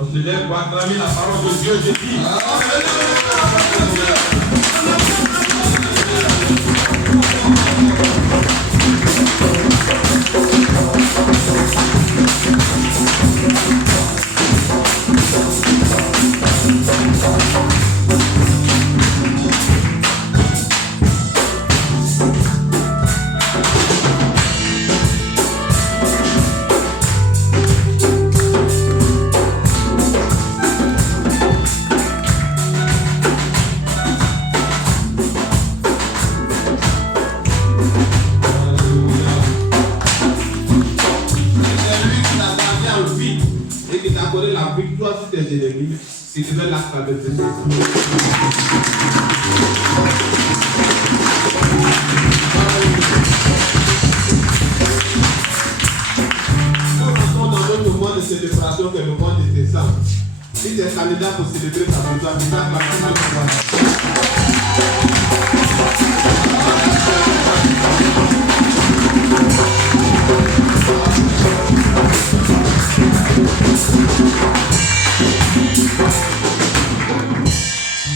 On se lève pour acclamer la parole de Dieu. Je dis. La victoire sur tes ennemis, si tu veux l'acte de tes ennemis. Nous rentrons dans notre moment de célébration que le mois de décembre. Si tu es candidat pour célébrer ta victoire, tu vas partir de toi.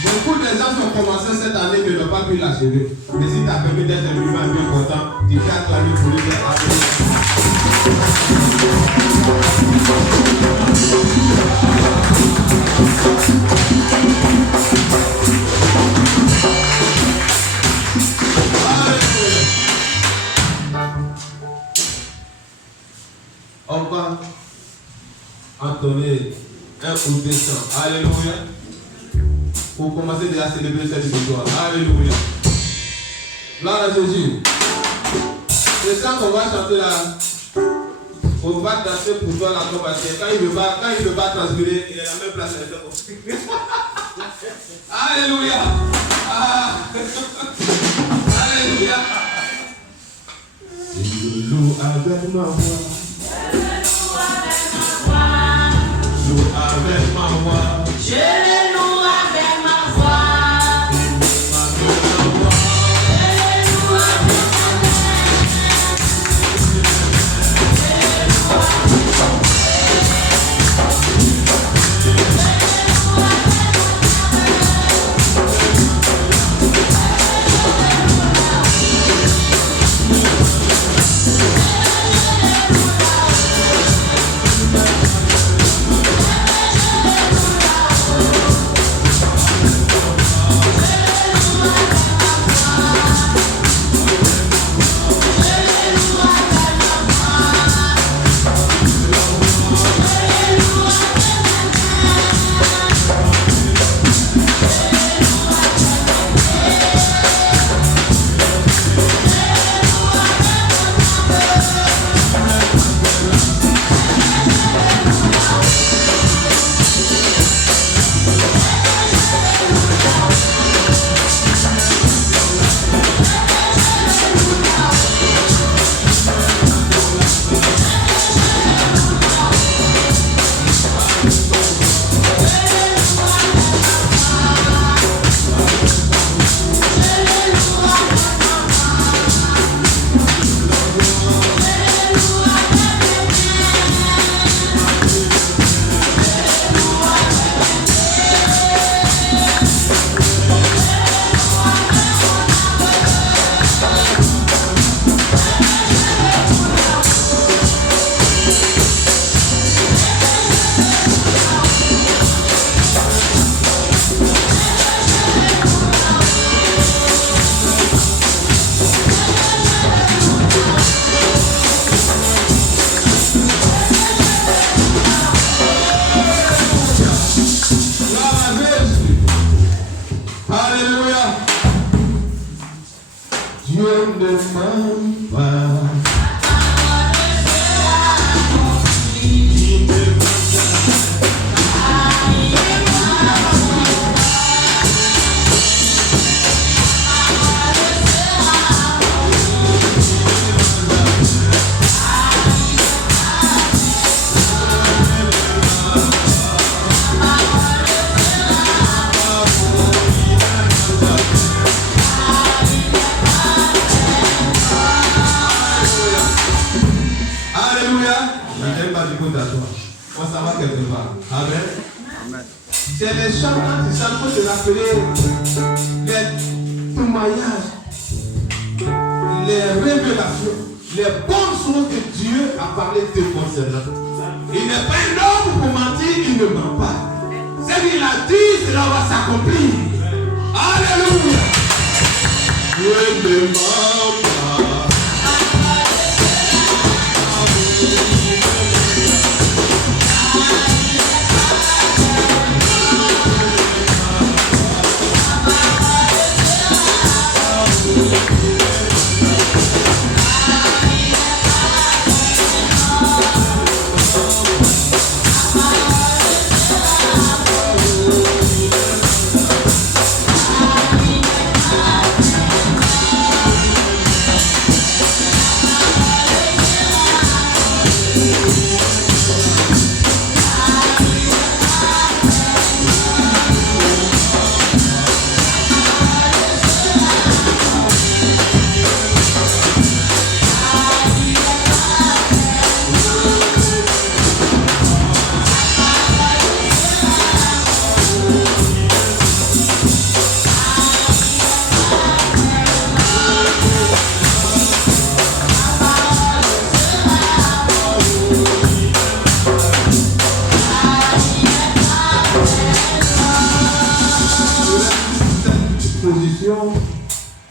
Beaucoup de gens ont commencé cette année mais n'ont pas pu l'achever. Mais si tu as permis d'être un vivant bien content, tu peux acclamer pour lui faire on va entonner un ou deux chants. Alléluia. Pour commencer déjà à célébrer cette victoire. Alléluia. Gloire à Jésus. Le chant qu'on va chanter là, on va danser pour toi là parce que quand il ne va transpirer, il est à la même place. Alléluia. Alléluia. Je loue avec ma voix. Loue avec ma voix. Je le loue avec ma voix. On s'en va quelque part. Amen. C'est les chants quand ils chantent, il faut se rappeler les témoignages, les révélations, les bonnes choses que Dieu a parlé de concernant. Il n'est pas un homme pour mentir, il ne ment pas. Ce qu'il a dit, cela va s'accomplir. Alléluia. Dieu ne ment pas.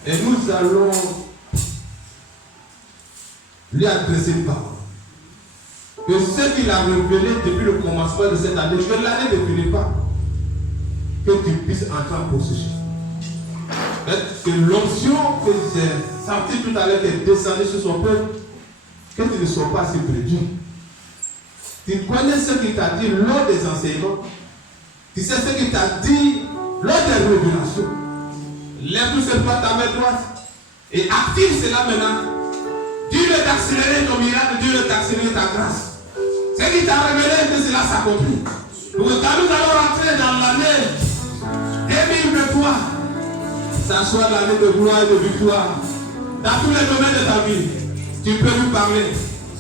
Et nous allons lui adresser une parole. Que ce qu'il a révélé depuis le commencement de cette année, que l'année ne finit pas, que tu puisses entrer en processus. Que l'onction que j'ai sentie tout à l'heure qui est descendue sur son peuple, que tu ne sois pas assez prédit. Tu connais ce qu'il t'a dit lors des enseignements. Tu sais ce qu'il t'a dit lors des révélations. Lève tout cette fois ta main droite et active cela maintenant. Dis-le d'accélérer ton miracle, dis-le d'accélérer ta grâce. Ce qui t'a révélé que cela s'accomplit. Quand nous allons rentrer dans l'année 2023, ça soit l'année de gloire et de victoire. Dans tous les domaines de ta vie, tu peux lui parler.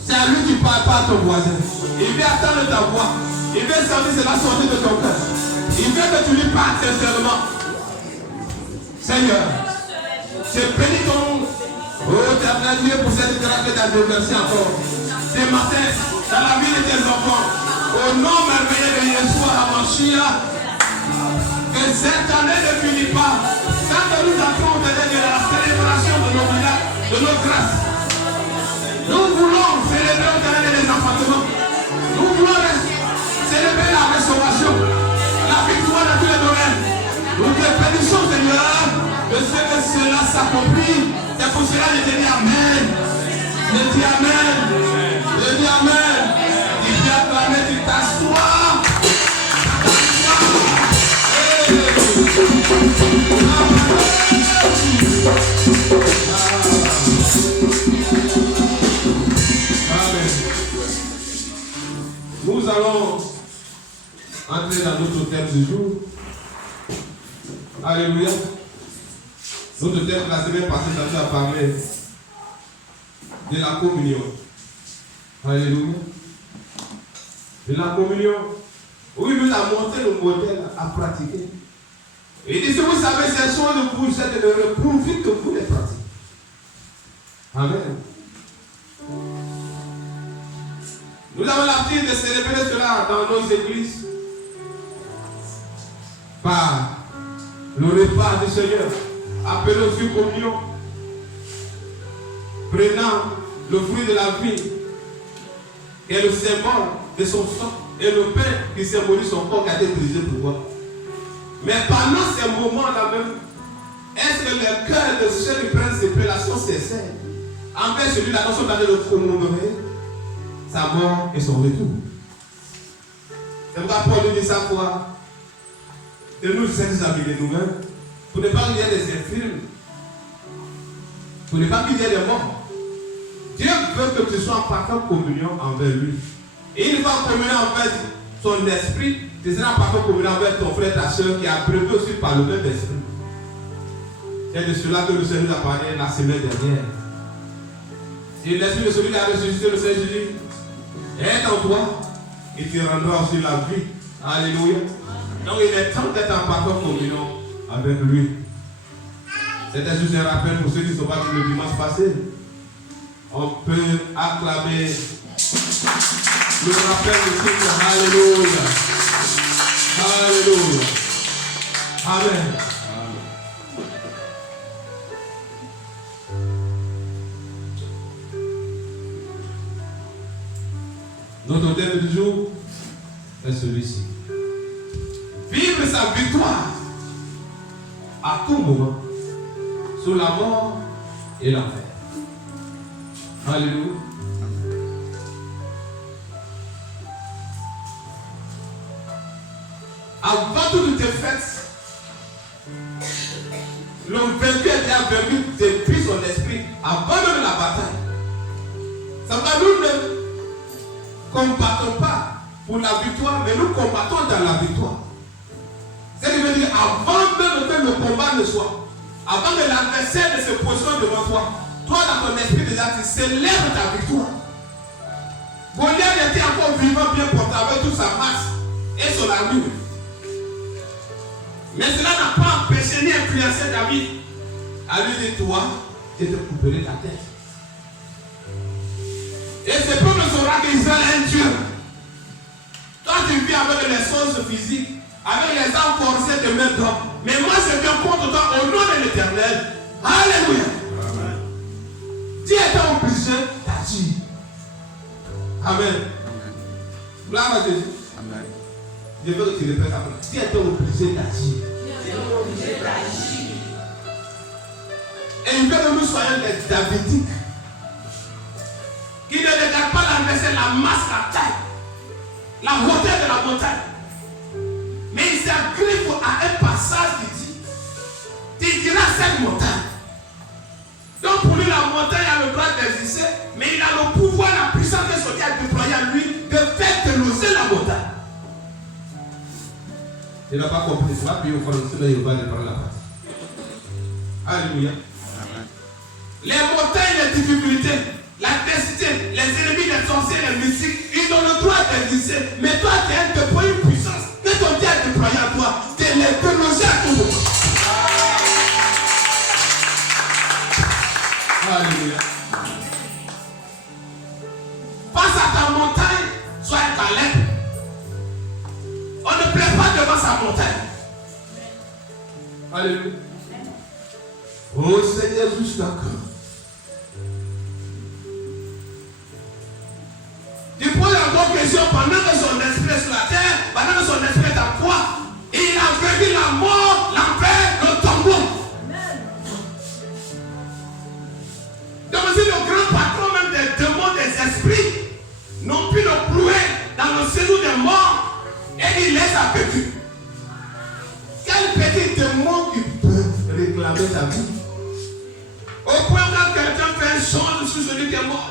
C'est à lui qui ne parle pas à ton voisin. Il veut attendre ta voix. Il veut sentir cela sortir de ton cœur. Il veut que tu lui parles sincèrement. Seigneur, je bénis ton nom. Oh, éternel Dieu, pour cette grâce que tu as déversée encore. Ce matin, dans la vie de tes enfants, au nom merveilleux de Yeshua HaMashiach, que cette année ne finit pas sans que nous entrons dans la célébration de nos miracles, de nos grâces. Nous voulons célébrer au terrain des enfantements. Nous voulons célébrer la restauration, la victoire dans tous les domaines. Nous te bénissons, Seigneur, de ce que cela s'accomplit. C'est pour cela que je te dis Amen. Je dis Amen. Je dis Amen. Il vient acclamer, tu t'assois. Amen. Nous allons entrer dans notre thème du jour. Alléluia. Notre thème la semaine passée, ça a parlé de la communion. Alléluia. De la communion. Oui, il nous a montré le modèle à pratiquer. Et il dit, si vous savez ces choses, vous êtes de reprouver que vous les pratiquez. Amen. Nous avons l'habitude de célébrer cela dans nos églises par le repas du Seigneur, appelé aussi communion, prenant le fruit de la vie, qui est le symbole de son sang, et le pain qui symbolise son corps qui a été brisé pour moi. Mais pendant ces moments-là même, est-ce que le cœur de ceux qui prennent ces prélations sincères envers celui-là, non seulement de le commémorer sa mort et son retour? C'est pourquoi Paul nous dit sa foi. De nous examiner nous-mêmes pour ne pas qu'il y ait des infirmes, pour ne pas qu'il y ait des morts. Dieu veut que tu sois en parfaite communion envers lui. Et une fois en communion envers son esprit, tu seras en parfaite communion envers ton frère, ta soeur qui a prévu aussi par le même esprit. C'est de cela que le Seigneur nous a parlé la semaine dernière. Et l'esprit de celui qui a ressuscité le Seigneur Jésus est en toi et tu rendras aussi la vie Alléluia. Donc il est temps d'être en parfaite communion avec lui. C'était juste un rappel pour ceux qui ne sont pas venus le dimanche passé. On peut acclamer le rappel de Christ. Alléluia. Alléluia. Amen. Notre thème du jour est celui-ci. Vivre sa victoire à tout moment sur la mort et l'enfer. Alléluia. Avant toute défaite, le vaincu était vaincu depuis son esprit avant même la bataille. Ça va, nous ne combattons pas pour la victoire, mais nous combattons dans la victoire. C'est-à-dire avant même que le combat ne soit, avant que l'adversaire ne se positionne devant toi, toi dans ton esprit déjà tu célèbres ta victoire. Goliath était encore vivant, bien porté avec toute sa masse et son armure. Mais cela n'a pas empêché ni influencé David à lui dire, toi, je te couperai ta tête. Et c'est pour nous saura qu'Israël est un Dieu. Toi tu vis avec les choses physiques, avec les armes forcées de main d'homme. Mais moi je viens contre toi au nom de l'Éternel. Alléluia. Amen. Dieu est obligé d'agir. Amen. Gloire à Jésus. Amen. Je veux que tu répètes après. Dieu est obligé d'agir. Et il veut que nous soyons des Davidiques. Qui ne regarde pas l'adversaire, la masse, la taille, la hauteur de la montagne. Mais il s'agrippe à un passage qui dit, tu diras cette montagne. Donc pour lui, la montagne a le droit d'exister, mais il a le pouvoir, la puissance que son Dieu a déployé à lui de faire déloger la montagne. Il n'a pas compris cela, puis au français, mais il va aller prendre la partie. Alléluia. Les montagnes, les difficultés, l'adversité, les ennemis, les sorciers, les mystiques, ils ont le droit d'exister. Mais toi, tu as déployé une puissance que ton Dieu a déployé à toi. Tu es les déloger à tout moment. Alléluia. Face à ta montagne, sois un Caleb. On ne plaît pas devant sa montagne. Alléluia. Oh Seigneur, jusqu'à quand? Tu poses la bonne question pendant que son esprit est sur la terre, pendant que son esprit est en toi. Il a vaincu la mort, l'enfer, le tombeau. Donc si le grand patron même des démons, des esprits, n'ont pu le clouer dans le séjour des morts, et il les a vaincus. Quel petit démon qui peut réclamer ta vie? Au point où quelqu'un fait un songe sur celui qui est mort.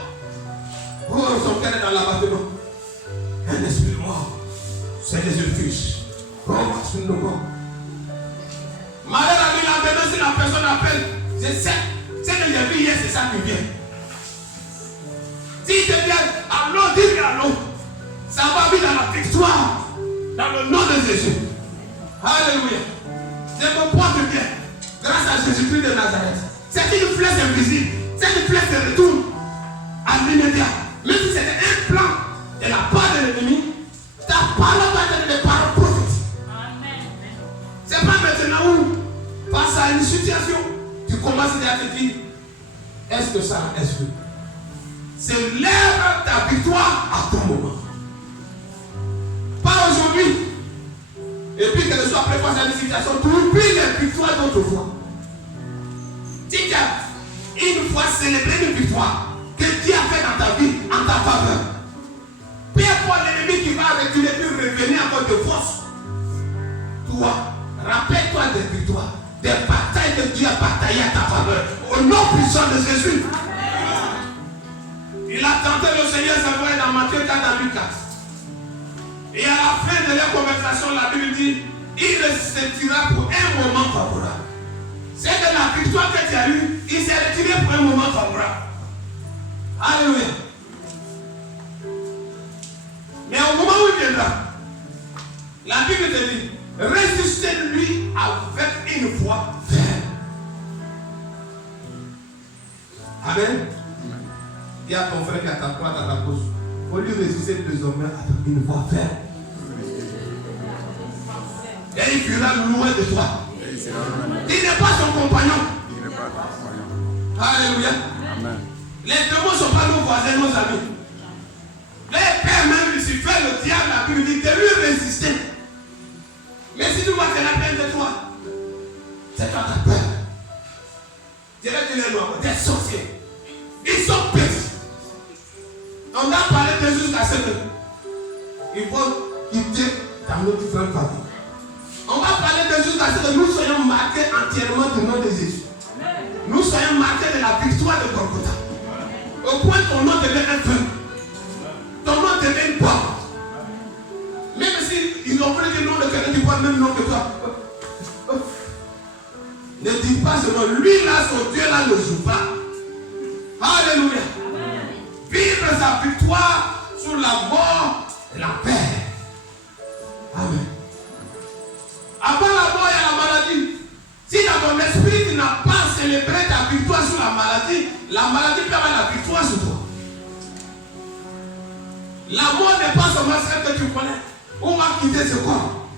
Oh, son cœur est dans l'abattement. Un esprit mort. C'est Jésus-Christ. Oh, c'est le mort. Malheur à lui, maintenant, si la personne appelle, je sais. C'est que j'ai vu hier, c'est ça qui vient. Si tu viens, allô, dis allô. Ça va vite dans la victoire. Dans le nom de Jésus. Alléluia. Je me porte bien. Grâce à Jésus-Christ de Nazareth. C'est une flèche invisible. C'est une flèche de retour. À l'immédiat. Même si c'était un plan de la part de l'ennemi, ta parole va être des paroles prophétiques. Amen. C'est pas maintenant où, face à une situation, tu commences à te dire, est-ce que ça, est-ce que c'est l'heure ta victoire à ton moment. Pas aujourd'hui. Et puis que ce soit après face à une situation, tu oublies les victoires d'autrefois. Tu as une fois célébré une victoire que Dieu a fait dans ta vie, en ta faveur. Peu importe l'ennemi qui va reculer, puis revenir encore de force. Toi, rappelle-toi des victoires, des batailles que Dieu a bataillées à ta faveur. Au nom puissant de Jésus. Il a tenté le Seigneur, ça va être dans Matthieu 4 à Luc 4. Et à la fin de leur conversation, la Bible dit, il se retira pour un moment favorable. C'est de la victoire que tu as eue, il s'est retiré pour un moment favorable. Alléluia. Mais au moment où il viendra, La Bible te dit, résistez-lui avec une foi ferme. Amen. Dis à ton frère qui est à ta droite, à ta gauche, il faut lui résister désormais avec une foi ferme. Et il fuira loin de toi. Il n'est pas son compagnon. Alléluia. Amen. Les démons ne sont pas nos voisins, nos amis. Les pères, même Lucifer, le diable, la Bible dit de lui résister. Mais si tu vois que la peine de toi, c'est toi ta peur. Je vais dire les noirs, des sorciers. Ils sont petits. On a parlé de jusqu'à ce que ils vont quitter dans notre différentes familles. On va parler de jusqu'à ce que nous soyons marqués entièrement du nom de Jésus. Nous soyons marqués de la victoire de Golgotha. Au point que ton nom devient un feu. Ton nom devient une porte. Même s'ils ont pris le nom de quelqu'un qui voit le même nom que toi. Ne dis pas ce nom. Lui là, son Dieu là ne joue pas. Alléluia. Vivre sa victoire sur la mort et la paix. Amen. Avant la mort et la maladie, si dans ton esprit tu n'as pas célébré ta victoire sur la maladie peut avoir la victoire sur toi. La mort n'est pas seulement celle que tu connais. On va quitter ce corps.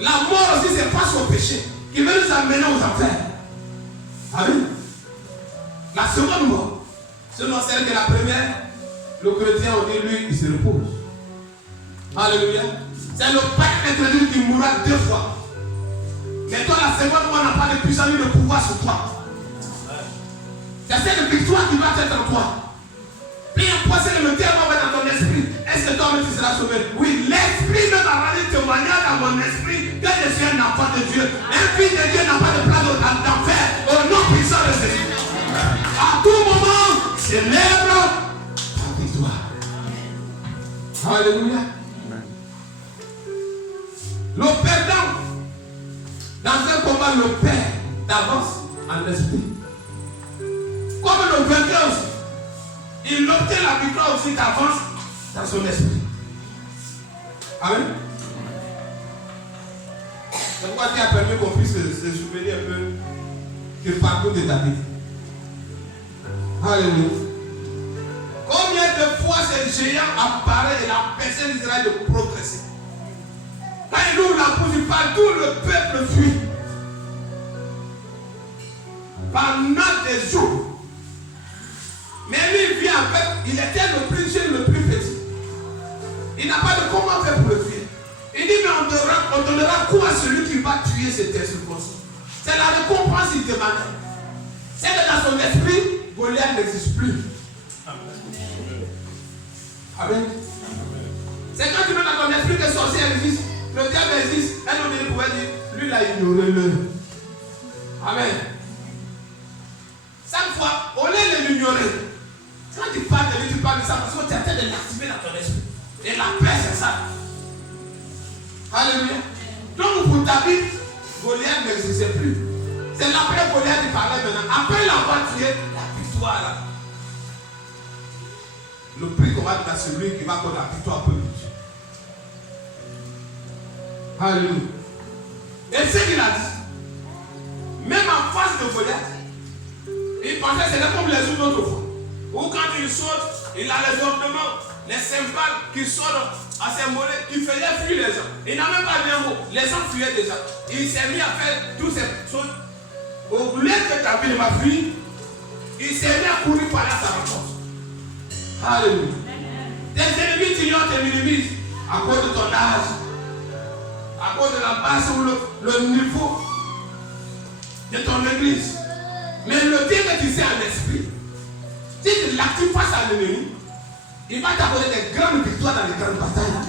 La mort aussi, c'est face au péché qui veut nous amener aux enfers. Amen. La seconde mort, selon celle que la première, le chrétien, on dit lui, il se repose. Alléluia. C'est le Père introduit qui mourra 2 fois. Mais toi, la seconde mort n'a pas de puissance ni de pouvoir sur toi. C'est cette victoire qui va être en toi. Puis après, c'est le terme dans ton esprit. Est-ce que toi-même tu seras sauvé? Oui, l'esprit me va rendre témoignage dans mon esprit que je suis un enfant de Dieu. Un fils de Dieu n'a pas de place d'enfer au nom puissant de Jésus. À tout moment, célèbre ta victoire. Alléluia. Le perdant, dans un combat, le perd d'avance en esprit. Comme le vainqueur aussi. Il obtient la victoire aussi d'avance dans son esprit. Amen. C'est pourquoi Dieu a permis qu'on puisse se souvenir un peu du parcours de David. Alléluia. Combien de fois ce géant apparaît et la personne d'Israël de progresser? Quand il ouvre la bouche, il parle, tout le peuple fuit. Pendant des jours. Mais lui, il vient en fait, il était le plus jeune, le plus petit. Il n'a pas de comment faire pour le tuer. Il dit, mais on donnera quoi à celui qui va tuer cet circoncis? C'est la récompense qu'il demandait. C'est que dans son esprit, Goliath n'existe plus. Amen. C'est quand tu mets dans ton esprit que sorcier existe, le diable existe, un homme il pouvait dire, lui là, ignorez-le. Amen. 5 fois, au lieu de l'ignorer, quand tu parles de lui, tu parles de ça parce que tu es en train de l'activer dans ton esprit. Et la paix, c'est ça. Alléluia. Donc pour David, Goliath n'existait plus. C'est l'après Goliath qui parlait maintenant. Après l'avoir tué, la victoire là. Le prix qu'on va donner à celui qui va connaître la victoire pour lui. Alléluia. Et ce qu'il a dit, même en face de Goliath, il pensait que c'était comme les autres fois. Ou quand il saute, il a les ornements, les cymbales qui sortent à s'immoler, qui faisaient fuir les gens. Il n'a même pas dit un mot. Les gens fuyaient déjà. Il s'est mis à faire toutes ces choses. Au lieu que David m'a fui, il s'est mis à courir par là sa rencontre. Alléluia. Tes ennemis t'ignorent, tes minimisent à cause de ton âge, à cause de la base ou le niveau de ton église. Mais le Dieu que tu sais en esprit, si tu l'actives face à l'ennemi, il va t'apporter des grandes victoires dans les grandes batailles.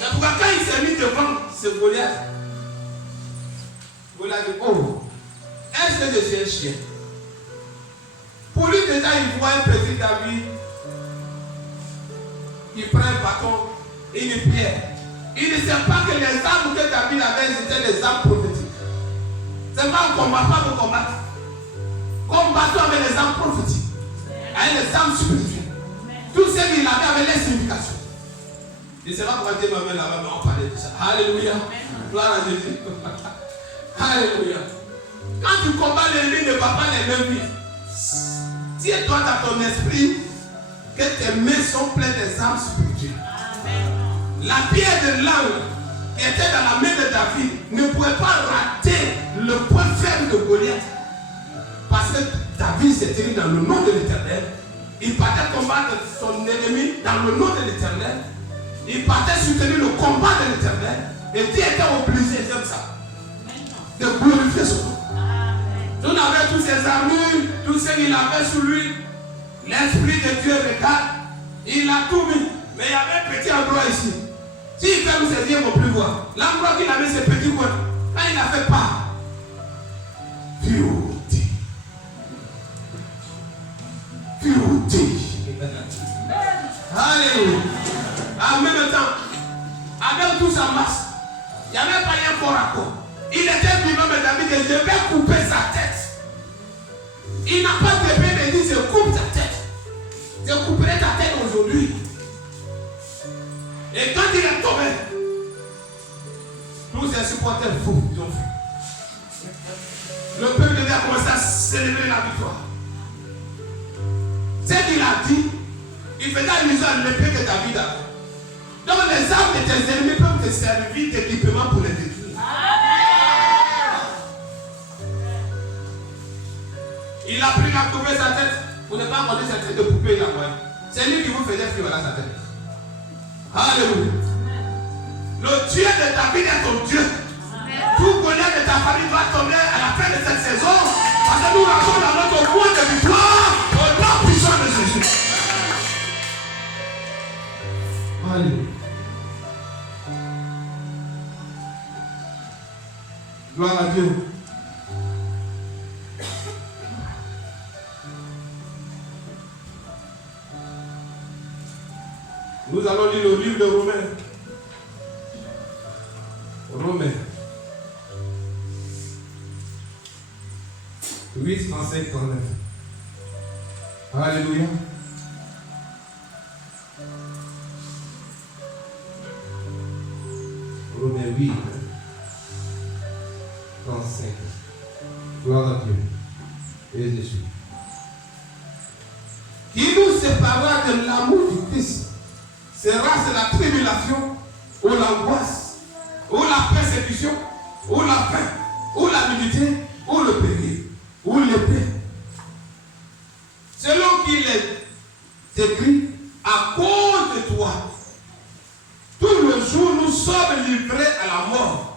C'est pourquoi quand il s'est mis devant ce Goliath, Goliath dit, oh, est-ce que je suis un chien? Pour lui déjà, il voit un petit David, il prend un bâton, une pierre. Il ne sait pas que les armes que David avait, c'était des armes prophétiques. C'est pas un combat, pas de combattre. Combattons avec les armes prophétiques, avec les armes spirituelles. Tout ce qu'il avait les significations. Je ne sais pas pourquoi Dieu m'a mis là-bas, mais on parlait de ça. Alléluia. Gloire à Jésus. Alléluia. Quand tu combats l'ennemi, ne va pas les mêmes vies. Tiens-toi dans ton esprit que tes mains sont pleines des armes spirituelles. La pierre de l'angle qui était dans la main de David ne pouvait pas rater le point faible de Goliath. Parce que David s'est tenu dans le nom de l'Éternel. Il partait combattre son ennemi dans le nom de l'Éternel. Il partait soutenir le combat de l'Éternel. Et Dieu était obligé, j'aime ça, de glorifier son nom. Nous avons tous ses armures, tout ce qu'il avait sur lui. L'Esprit de Dieu regarde. Il a tout mis. Mais il y avait un petit endroit ici. S'il fait nous saisir, on ne peut plus voir. L'endroit qu'il avait, ce petit coin. Quand il a fait part, beauty. Alléluia. En même temps, avec tout sa masse, il n'y avait pas un corps à corps. Il était vivant, mais David dit, je vais couper sa tête. Il n'a pas de paix, mais il dit, je coupe ta tête. Je couperai ta tête aujourd'hui. Et quand il est tombé, tous ses supporters fous, ils ont fait. Le peuple de Dieu a commencé à célébrer la victoire. Ce qu'il a dit, il faisait allusion à l'épée que David a. Donc les armes de tes ennemis peuvent te servir d'équipement pour les détruire. Il a pris la couper sa tête. Vous n'avez pas entendu cette tête de poupée là. C'est lui qui vous faisait fuir là sa tête. Alléluia. Le Dieu de David est ton Dieu. Tout Goliath de ta famille doit tomber à la fin de cette saison. Parce que nous rentrons dans notre point de victoire au nom puissant de Jésus. Alléluia. Gloire à Dieu. Nous allons lire le livre de Romains. Romains 8, 35, 39. Alléluia. Romains 8, 35. Gloire à Dieu. Et Jésus. Qui nous séparera de l'amour du Christ? Sera-ce la tribulation, ou l'angoisse, ou la persécution, ou la faim, ou la nudité, ou le péril, ou l'épée? Selon qu'il est écrit, à cause de toi, tout le jour nous sommes livrés à la mort,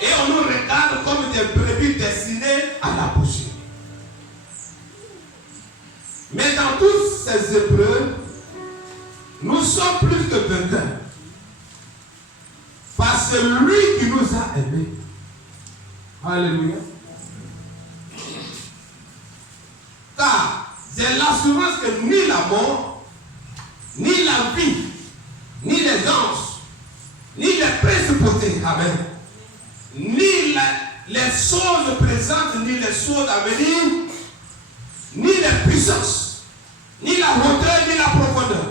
et on nous regarde comme des brebis destinées à la boucherie. Mais dans toutes ces épreuves, nous sommes plus que vainqueurs. Par celui qui nous a aimés. Alléluia. Car j'ai l'assurance que ni la mort, ni la vie, ni les anges, ni les principautés, amen, ni les choses présentes, ni les choses à venir, ni les puissances, ni la hauteur, ni la profondeur,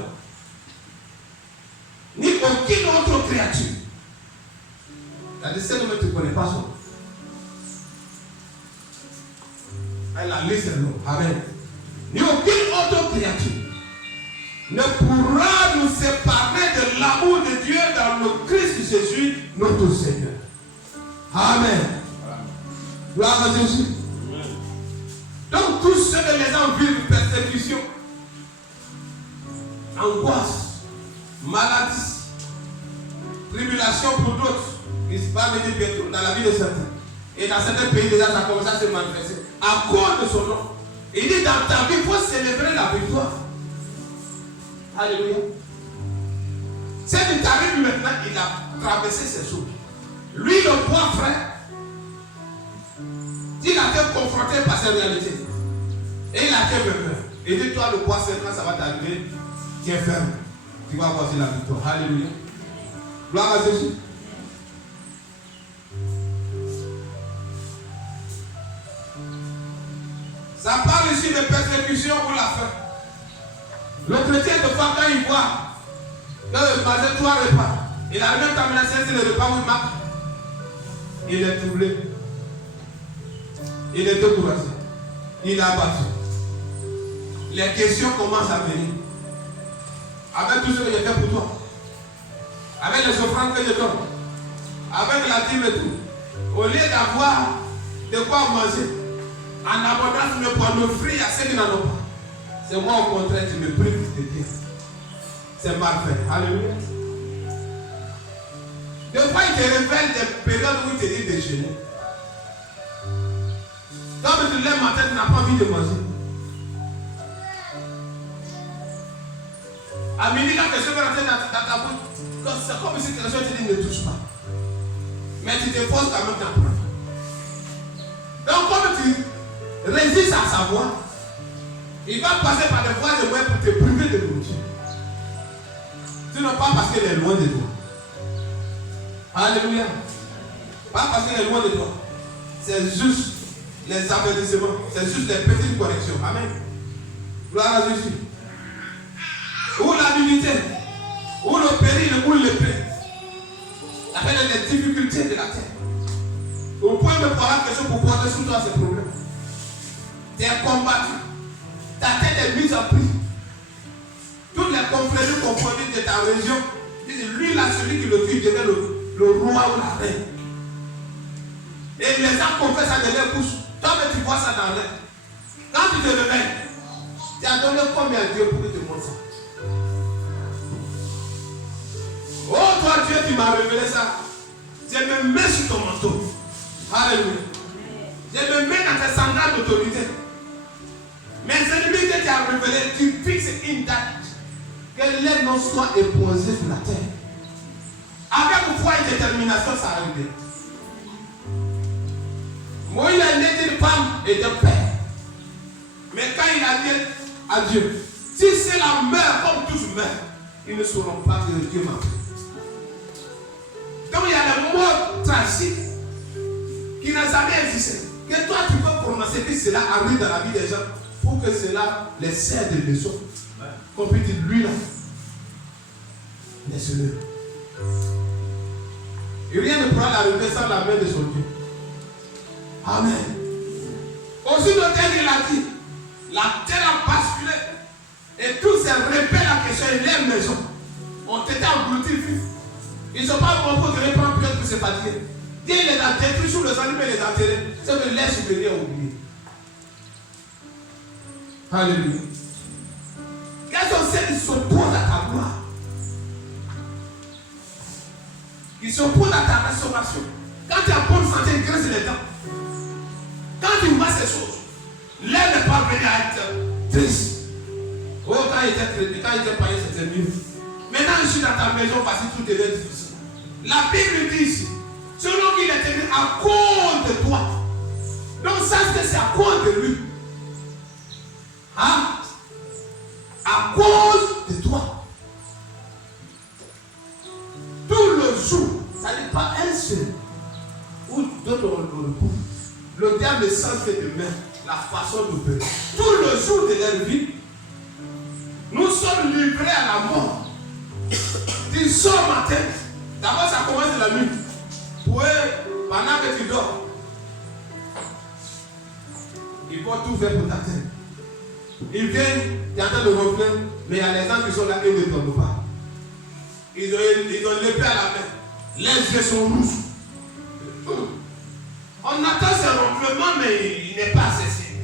ni aucune autre créature. C'est-à-dire, tu ne connais pas ça. Elle a lu ce nom. Amen. Ni aucune autre créature ne pourra nous séparer de l'amour de Dieu dans le Christ Jésus, notre Seigneur. Amen. Gloire à Jésus. Donc, tous ceux que les gens vivent persécution, angoisse, maladie, tribulation pour d'autres, qui va venir bientôt dans la vie de certains. Et dans certains pays, déjà, ça commence à se manifester. À cause de son nom. Il dit dans ta vie, il faut célébrer la victoire. Alléluia. C'est qui t'arrive maintenant, il a traversé ses jours. Lui, le bois frère, il a été confronté par ces réalités. Et il a été vainqueur. Il dit, toi, le bois frère, quand ça va t'arriver, tiens ferme. Tu vas voir la victoire. Alléluia. Gloire à Jésus. Ça parle ici de persécution ou la faim. Le chrétien de fois quand il voit Quand il mangeait 3 repas, il a même terminé le repas où il marque. Il est troublé. Il est découragé. Il est abattu. Les questions commencent à venir. Avec tout ce que j'ai fait pour toi. Avec les offrandes que je donne. Avec la dîme et tout. Au lieu d'avoir de quoi manger, en abondance, me pour m'offrir à ceux qui n'en ont pas. C'est moi au contraire, tu me prives de Dieu. C'est mal fait. Alléluia. Des fois, il te révèle des périodes où il te dit de jeûner. Comme tu lèves matin, tu n'as pas envie de manger. À midi, quand quelque chose va rentrer dans ta bouche, c'est comme si quelque chose te dit ne touche pas. Mais tu te forces quand même d'en prendre. Donc, comme tu résistes à sa voix, il va passer par des voies de moyens pour te priver de nourriture. Sinon, pas parce qu'elle est loin de toi. Alléluia. Pas parce qu'elle est loin de toi. C'est juste les avertissements. C'est juste les petites corrections. Amen. Gloire à Jésus. Ou la dignité, ou le péril, ou l'épée. Avec les difficultés de la terre. Au point de pouvoir quelque chose pour porter sur toi ces problèmes. Tu es combattu. Ta tête est mise en prix. Toutes les conflits confondus de ta région disent lui là, celui qui le tue devient le roi ou la reine. Et les gens confessent ça de leur bouche. Toi, tu vois ça dans l'air. Quand tu te réveilles, tu as donné combien à Dieu pour qu'il te montre ça? Oh, toi, Dieu, tu m'as révélé ça. Je me mets sur ton manteau. Alléluia. Je me mets dans tes sandales d'autorité. Mes ennemis que tu as révélés, tu fixes une date. Que les noms soient éposés sur la terre. Avec foi et détermination, ça arrive. Moïse est né d'une femme et d'un père. Mais quand il a dit à Dieu, si c'est la meurt comme tous meurent, ils ne sauront pas que Dieu m'a pris. Donc il y a des mots tragiques qui n'ont jamais existé. Que toi tu peux prononcer que cela arrive dans la vie des gens pour que cela les sert de leçon. Qu'on peut dire lui là, laisse-le. Et rien ne pourra l'arrêter sans la main de son Dieu. Amen. Aussi le terre il a dit, la terre a basculé et tous ces rebelles à question et les maisons ont été engloutis vifs. Ils ne sont pas bons pour reprendre plus pour se fatiguer. Dieu les a détruits sous le sang, mais les a enterrés. C'est que laisse venir oublier. Alléluia. Quels sont ceux qui s'opposent à ta gloire? Qui s'opposent à ta restauration. Quand tu as bonne santé, il graisse les dents. Quand tu vois ces choses, l'air n'est pas venu à être triste. Oh, quand il était payé, c'était mieux. Maintenant, je suis dans ta maison parce que tout est difficile. La Bible dit ici, selon qu'il est tenu à cause de toi. Donc, sache que c'est à cause de lui. Hein? À cause de toi. Tout le jour, ça n'est pas un seul. Ou d'autres ont le recours. Le diable est censé de mettre la façon d'opérer. Tout le jour de leur vie, nous sommes livrés à la mort. Tu sors matin. D'abord, ça commence de la nuit. Pour eux, pendant que tu dors, ils vont tout faire pour t'atteindre. Ils viennent, tu entends le refrain, mais il y a les gens qui sont là et ne dorment pas. Ils ont l'épée à la main. Les yeux sont rouges. On attend ce ronflement, mais il n'est pas cessé.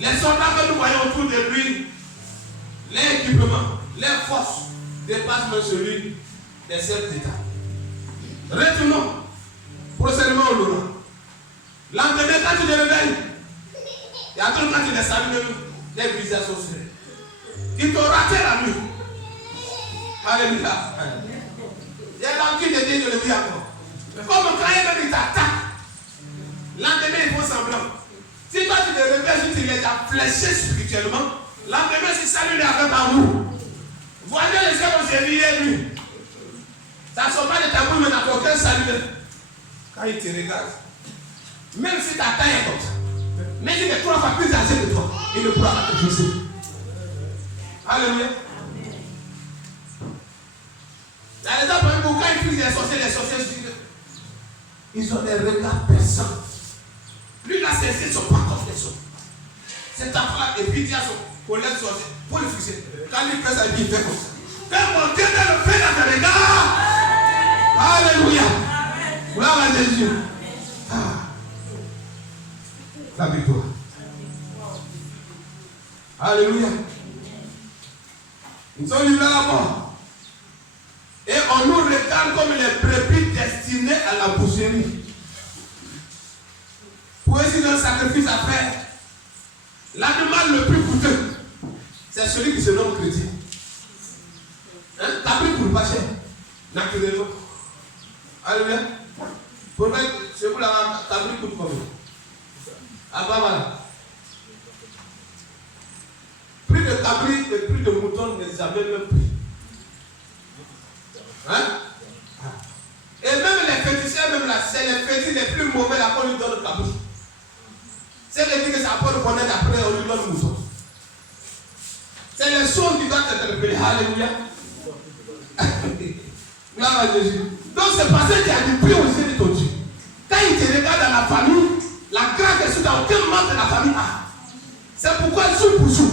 Les soldats que nous voyons autour de lui, les équipements, les forces, dépassent même celui des chefs d'État. Retournons prochainement au Lorrain. Lendemain, quand tu te réveilles, il y a d'autres quand tu les salues, les visages sont serrés. Ils t'ont raté la nuit. Alléluia. Il y a l'enquête de Dieu, je le dis encore. Comme quand il t'attaque, lendemain ils font semblant. Si toi tu te réveilles, tu les as fléchés spirituellement, lendemain tu salues les avec amour. Voyez les gens ont servi lui. Ça ne sort pas de ta bouche, mais tu n'as aucun salut. Quand il te regarde, même si ta taille est comme ça, même si tu es 3 fois plus âgé que toi, il ne pourra pas te toucher. Alléluia. pourquoi ils fusent les sorciers, ils ont des regards perçants. Lui, là, ses yeux ne sont pas comme les autres. Cet enfant-là, et puis il dit à son collègue sorcier, pour le fixer. Quand il fait ça, il fait comme ça. Fais monter dans le fait dans tes regards. Alléluia. Gloire à Jésus. La victoire. Alléluia. Nous sommes livrés à la mort. Et on nous regarde comme les brebis destinées à la boucherie. Pour essayer d'un sacrifice à faire, l'animal le plus coûteux, c'est celui qui se nomme chrétien. Hein? T'as pris pour pas cher, naturellement. Alléluia. Pour moi, c'est pour la t'as pris pour combien? Ah, pas mal. Prix de cabri et prix de mouton n'est jamais même prix. Hein? Et même les féticheurs, même là, c'est les fétiches les plus mauvais là qu'on lui donne le cabri. C'est les dit que ça peut reconnaître après, on lui donne le mouton. C'est les choses qui doivent être révélées. Alléluia. Gloire à Jésus. Donc c'est parce qu'il y a du prix au sein de ton Dieu. Quand il te regarde dans la famille, la grâce est sur aucun membre de la famille. C'est pourquoi jour pour jour,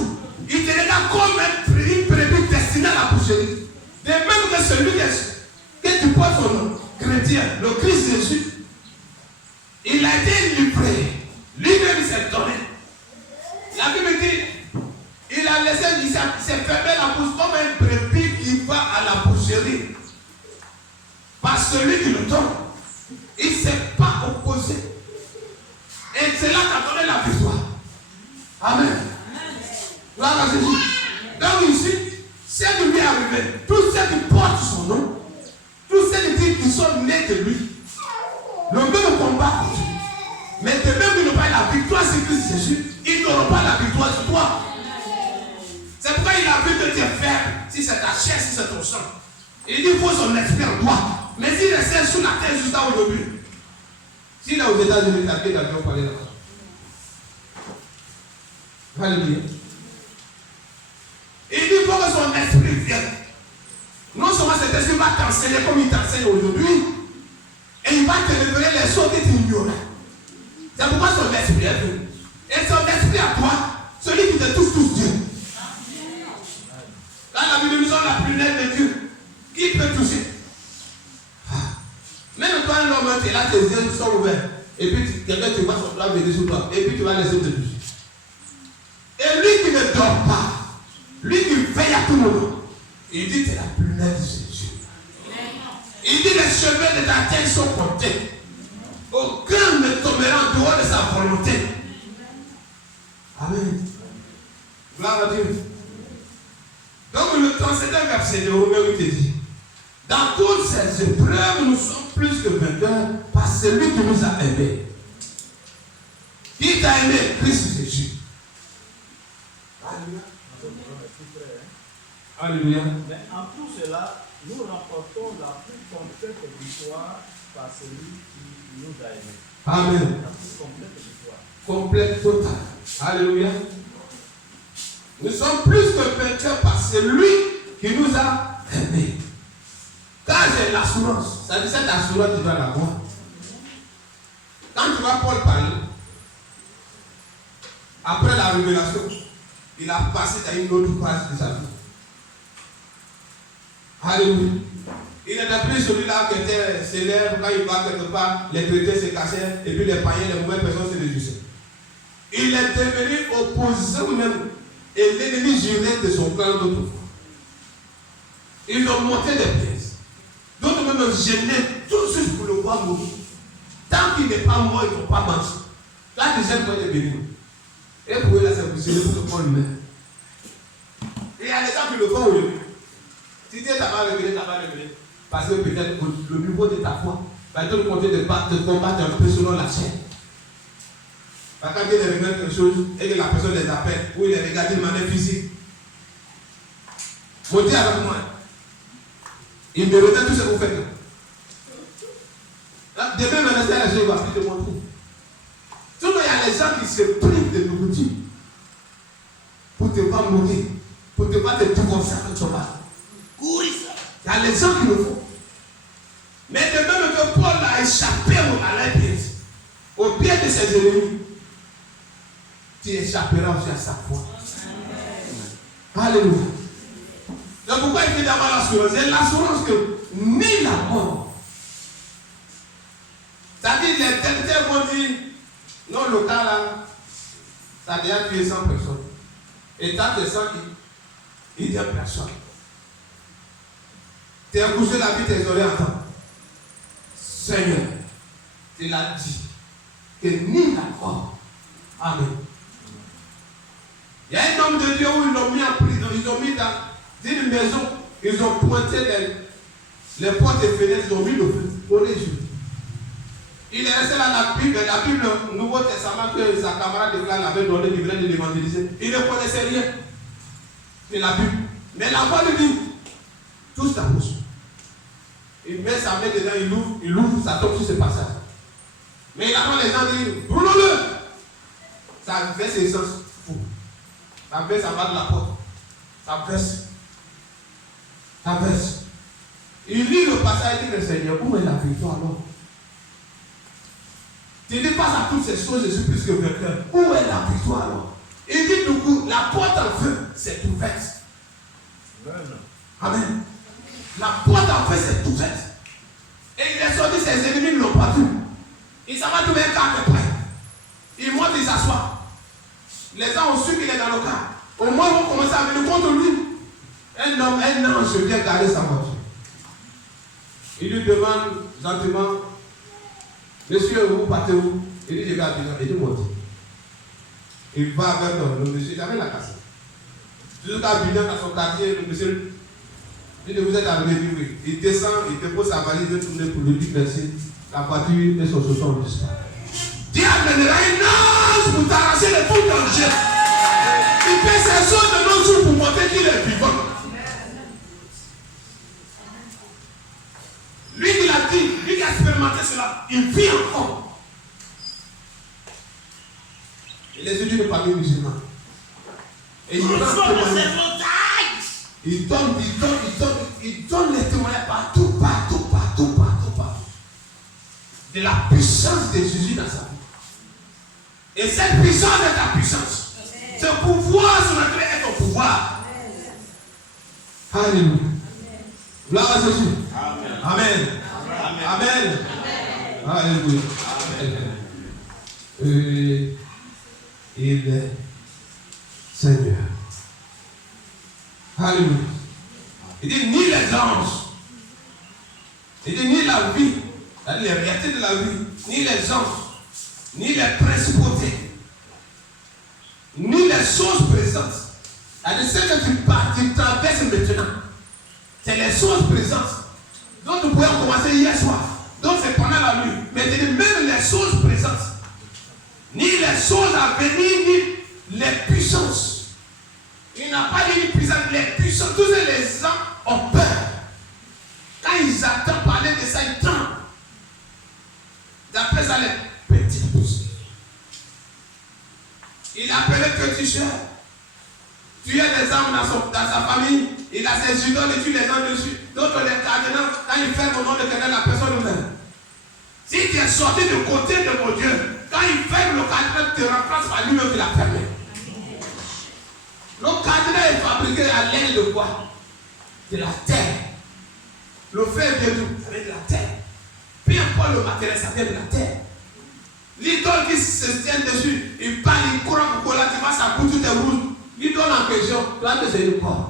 il te regarde comme une brebis destinée à la boucherie. De même que celui que tu portes son nom, chrétien, le Christ Jésus, il a été livré. Lui-même il s'est donné. La Bible dit, il a laissé, il s'est fermé la bouche comme un brebis qui va à la boucherie. Par celui qui le donne. Il ne s'est pas opposé. Et c'est là qu'a donné la victoire. Amen. Gloire à Jésus. Donc ici, ce qui lui est arrivé, tous ceux qui portent son nom, tous ceux qui disent qu'ils sont nés de lui, le même combat continue. Mais de même qu'ils n'ont pas la victoire sur Christ Jésus, ils n'auront pas la victoire sur toi. C'est pourquoi il a vu que tu es faible, si c'est ta chair, si c'est ton sang. Il dit qu'il faut son esprit en toi. Mais s'il restait sous la terre jusqu'à aujourd'hui, s'il est aux États-Unis, t'as bien d'avion pour aller là-bas. Alléluia. Il dit qu'il faut que son esprit vienne. Non seulement cet esprit va t'enseigner comme il t'enseigne aujourd'hui, et il va te révéler les choses que tu ignorais. C'est pourquoi son esprit est venu. Et son esprit à toi, celui qui te touche Dieu. Là, la Bible nous sommes la plus nette de Dieu. Qui peut toucher? Même toi, un homme, tu es là, tes yeux sont ouverts. Et puis, quelqu'un te voit son bras venir sur toi. Et puis, tu vas laisser te toucher. Et lui qui ne dort pas, lui qui veille à tout moment, il dit, tu es la plus nette de Dieu. Il dit, les cheveux de ta tête sont comptés. Aucun ne tombera en dehors de sa volonté. Amen. Gloire à Dieu. Donc, le transcendant verset de Romains te dit, dans toutes ces épreuves, nous sommes plus que vainqueurs par celui qui nous a aimés. Qui t'a aimé? Christ Jésus. Alléluia. Alléluia. Mais en tout cela, nous remportons la plus complète victoire par celui qui nous a aimés. Amen. La plus complète victoire. Complète, totale. Alléluia. Nous sommes plus que vainqueurs par celui qui nous a aimés. Car j'ai l'assurance, ça dit cette assurance tu vas l'avoir. Quand tu vois Paul parler, après la révélation, il a passé à une autre phase de sa vie. Alléluia. Il n'était plus celui-là qui était célèbre, quand il va quelque part, les chrétiens se cachaient, et puis les païens, les mauvaises personnes se réjouissaient. Il est devenu opposant même, et l'ennemi juré de son clan d'autrefois. Ils ont monté des pièces. D'autres même gênés, tout juste pour le voir mourir. Tant qu'il n'est pas mort, ils ne vont pas mentir. Là, les gens vont être bénis. Et pour eux, là, c'est pour que Paul meurt. Et il y a des gens qui le font aujourd'hui. Si Dieu t'a pas révélé, t'as pas révélé. Parce que peut-être le niveau de ta foi va te compter de combattre un peu selon la chair. Quand Dieu les révèle quelque chose et que la personne les appelle, ou il les regarde d'une manière physique, montez avec moi. Il me regarde tout ce que vous faites. Demain, maintenant, c'est la journée, il va plus te montrer. Sinon, il y a les gens qui se privent de nourriture pour te voir mourir, pour te voir te divorcer avec ton mari. Oui, il y a les gens qui le font. Mais de même que Paul a échappé à la pièce, au pied de ses ennemis, tu échapperas aussi à sa foi. Alléluia. Donc pourquoi il fait d'avoir l'assurance? C'est l'assurance que ni la mort. C'est-à-dire les détecteurs vont dire, non, le cas là, ça a déjà tué 100 personnes. Et tant que 100, il dit à personne. Tu es couché la vie, tes oreilles entendent. Seigneur, tu l'as dit, que ni la mort. Amen. Il y a un homme de Dieu où ils l'ont mis en prison, ils ont mis dans une maison, ils ont pointé les portes et fenêtres, ils ont mis le feu pour les yeux. Il est resté là la Bible, le Nouveau Testament que sa camarade de classe avait donné, il venait de l'évangéliser. Il ne connaissait rien de la Bible. Mais la voix lui dit, touche ta bouche. Il met sa main dedans, il ouvre, ça tombe sur ce passage. Mais il attend les gens dire, brûlons-le. Ça verse l'essence. Ça verse en bas de la porte. Ça verse. Ça verse. Il lit le passage et dit, le Seigneur, où est la victoire alors? Tu dis face à toutes ces choses, je suis plus que vainqueur. Où est la victoire alors? Il dit du coup, la porte en feu s'est ouverte. Amen. La porte en feu s'est ouverte. Et il est sorti, ses ennemis ne l'ont pas vu. Il s'en va trouver un car de près. Il monte, il s'assoit. Les gens ont su qu'il est dans le car. Au moins, ils vont commencer à venir contre lui. Un homme, un ange vient garder sa voiture. Il lui demande gentiment, monsieur, vous partez où? Il dit, je vais à Abidjan. Il dit, monte. Il va avec le monsieur, il avait la cassette. Jusqu'à Abidjan, dans son quartier, le monsieur, il dit, vous êtes arrivé, oui. Il descend, il dépose sa valise, il tourne pour lui dire merci. La voiture et son chausson en disparaît. Dieu amènera un ange pour t'arracher de tout danger. Il fait ses choses de nos jours pour montrer qu'il est vivant. Lui qui l'a dit, lui qui a expérimenté cela, il vit encore. Il est étudié de famille musulmane. Et il donne les témoignages partout. De la puissance de Jésus dans sa vie. Et cette puissance est ta puissance. Ce pouvoir sur lequel est ton pouvoir. Alléluia. Gloire à Jésus. Amen. Amen. Alléluia. Il est Seigneur. Alléluia. Il dit ni les anges. Il dit ni la vie. Les réalités de la vie, ni les anges, ni les principautés, ni les choses présentes. C'est ce que tu traverses maintenant. C'est les choses présentes. Donc nous pouvons commencer hier soir. Donc c'est pendant la nuit. Mais c'est même les choses présentes. Ni les choses à venir, ni les puissances. Il n'a pas dit une puissance, les puissances. Tous les gens ont peur. Quand ils attendent parler de ça, ils tremblent. D'après ça, les petites pousses. Il appelait petit cher. Tu as des armes dans sa famille. Il a ses idoles et tue les gens dessus. D'autres, les cardinaux, quand il fait au nom de quelqu'un, la personne ne meurt. Si tu es sorti du côté de mon Dieu, quand il ferme le cardinal, te remplace par lui-même qui l'a fermé. Le cardinal est fabriqué à l'aide de quoi? De la terre. Le fer vient d'où? Ça vient de la terre. Peu importe le matériel, ça vient de la terre. L'idole qui se tient dessus, il parle, il court pour là, tu vois, ça coûte, tout est rouge. L'idole en question, là, c'est une corde.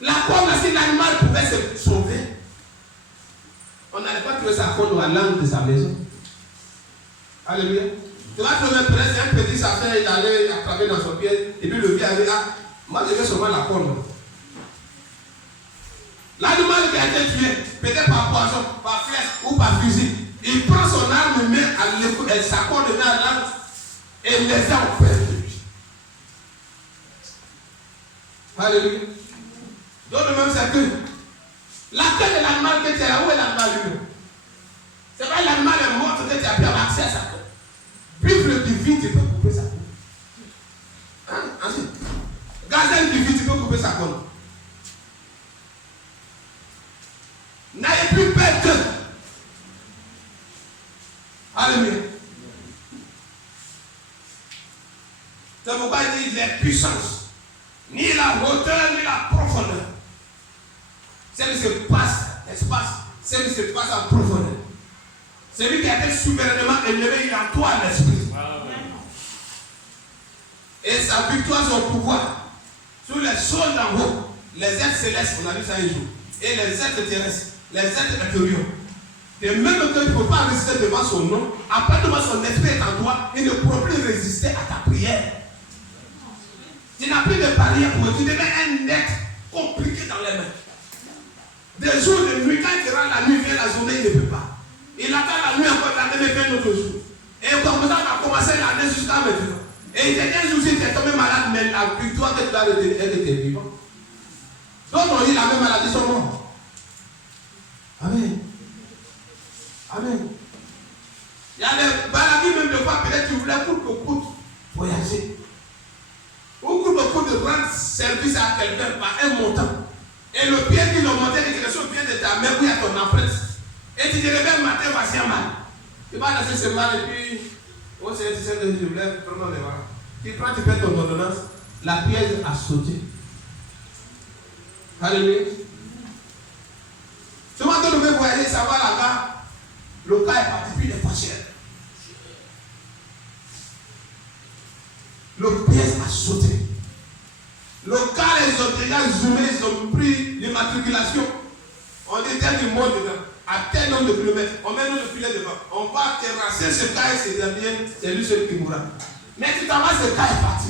La corde, si l'animal pouvait se sauver, on n'allait pas trouver sa corde à l'angle de sa maison. Alléluia. Tu vas trouver presque un petit sachet, il allait attraper dans son pied, et puis le pied avait, moi je vais seulement la corde. L'animal qui a été tué, peut-être par poison, par flèche ou par fusil, il prend son arme, il met à l'écoute, et sa corde met à l'arme, et les gens ont peur de lui. Alléluia. Donc, le même c'est que la queue de l'animal que tu as là, où est l'animal lui-même? C'est pas l'animal est mort que tu as pu avoir accès à sa queue. Puis le divin, tu peux couper sa queue. Hein? Ensuite, gazelle divin, tu peux couper sa queue. N'ayez plus peur d'eux. dit les puissances, ni la hauteur, ni la profondeur. Ce qui se passe, l'espace, ce qui se passe en profondeur. Celui qui a été souverainement élevé, il a toi à l'esprit. Et sa victoire, son pouvoir, sur les choses d'en haut, les êtres célestes, on a vu ça un jour, et les êtres terrestres, les êtres intérieurs. Et même que tu ne peux pas résister devant son nom, après devant son esprit est en toi, il ne pourra plus résister à ta prière. Tu n'as plus de barrière pour eux, tu deviens un être compliqué dans les mains. Des jours de nuit, quand il rentre la nuit, vient la journée, il ne peut pas. Il attend la nuit encore, la nuit vient l'autre jour. Et comme ça, on a commencé l'année jusqu'à maintenant. Et il dit un jour, si tu es tombé malade, mais la victoire que tu as retenue, elle était vivante. D'autres ont eu la même maladie, sont morts. Amen. Amen. Il y a des maladies même de fois, peut-être tu voulais coûte que coûte voyager. Ou coûte que coûte de rendre service à quelqu'un par un montant. Et le pied qui le montait, c'est quelque chose bien de ta main, où il y a ton empreinte. Et tu te réveilles le matin, vas-y mal. Tu vas laisser ce mal et puis, oh c'est tu sais que je lève, prends les bras. Tu prends, tu fais ton ordonnance, la pièce a sauté. Alléluia. Ce matin, nous devons voyager, ça va là-bas. Le cas est parti, puis il est pas cher. Le pièce a sauté. Le cas, ils ont déjà zoomé, ils ont pris l'immatriculation. On est dans du monde dedans, à tel nombre de kilomètres. On met notre filet devant. On va terrasser ce cas et c'est bien, c'est lui seul qui mourra. Mais tu t'en vas, ce cas est parti.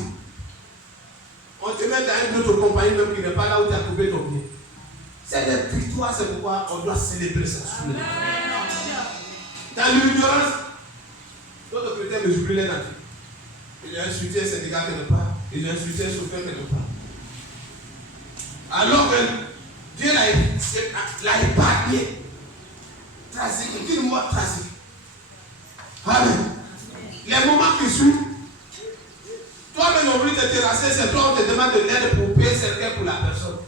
On te met dans une autre compagnie même qui n'est pas là où tu as coupé ton pied. C'est des victoires, c'est pourquoi on doit célébrer cette journée. Dans l'ignorance, d'autres chrétiens ne jouent plus les natures. Il a insulté un syndicat quelque part, il a insulté un chauffeur quelque part. Alors que Dieu l'a épargné. Tragique, dis moi tragique. Amen. Les moments qui suivent, toi-même on veut te terrasser, c'est toi on te demande de l'aide pour payer quelqu'un pour la personne.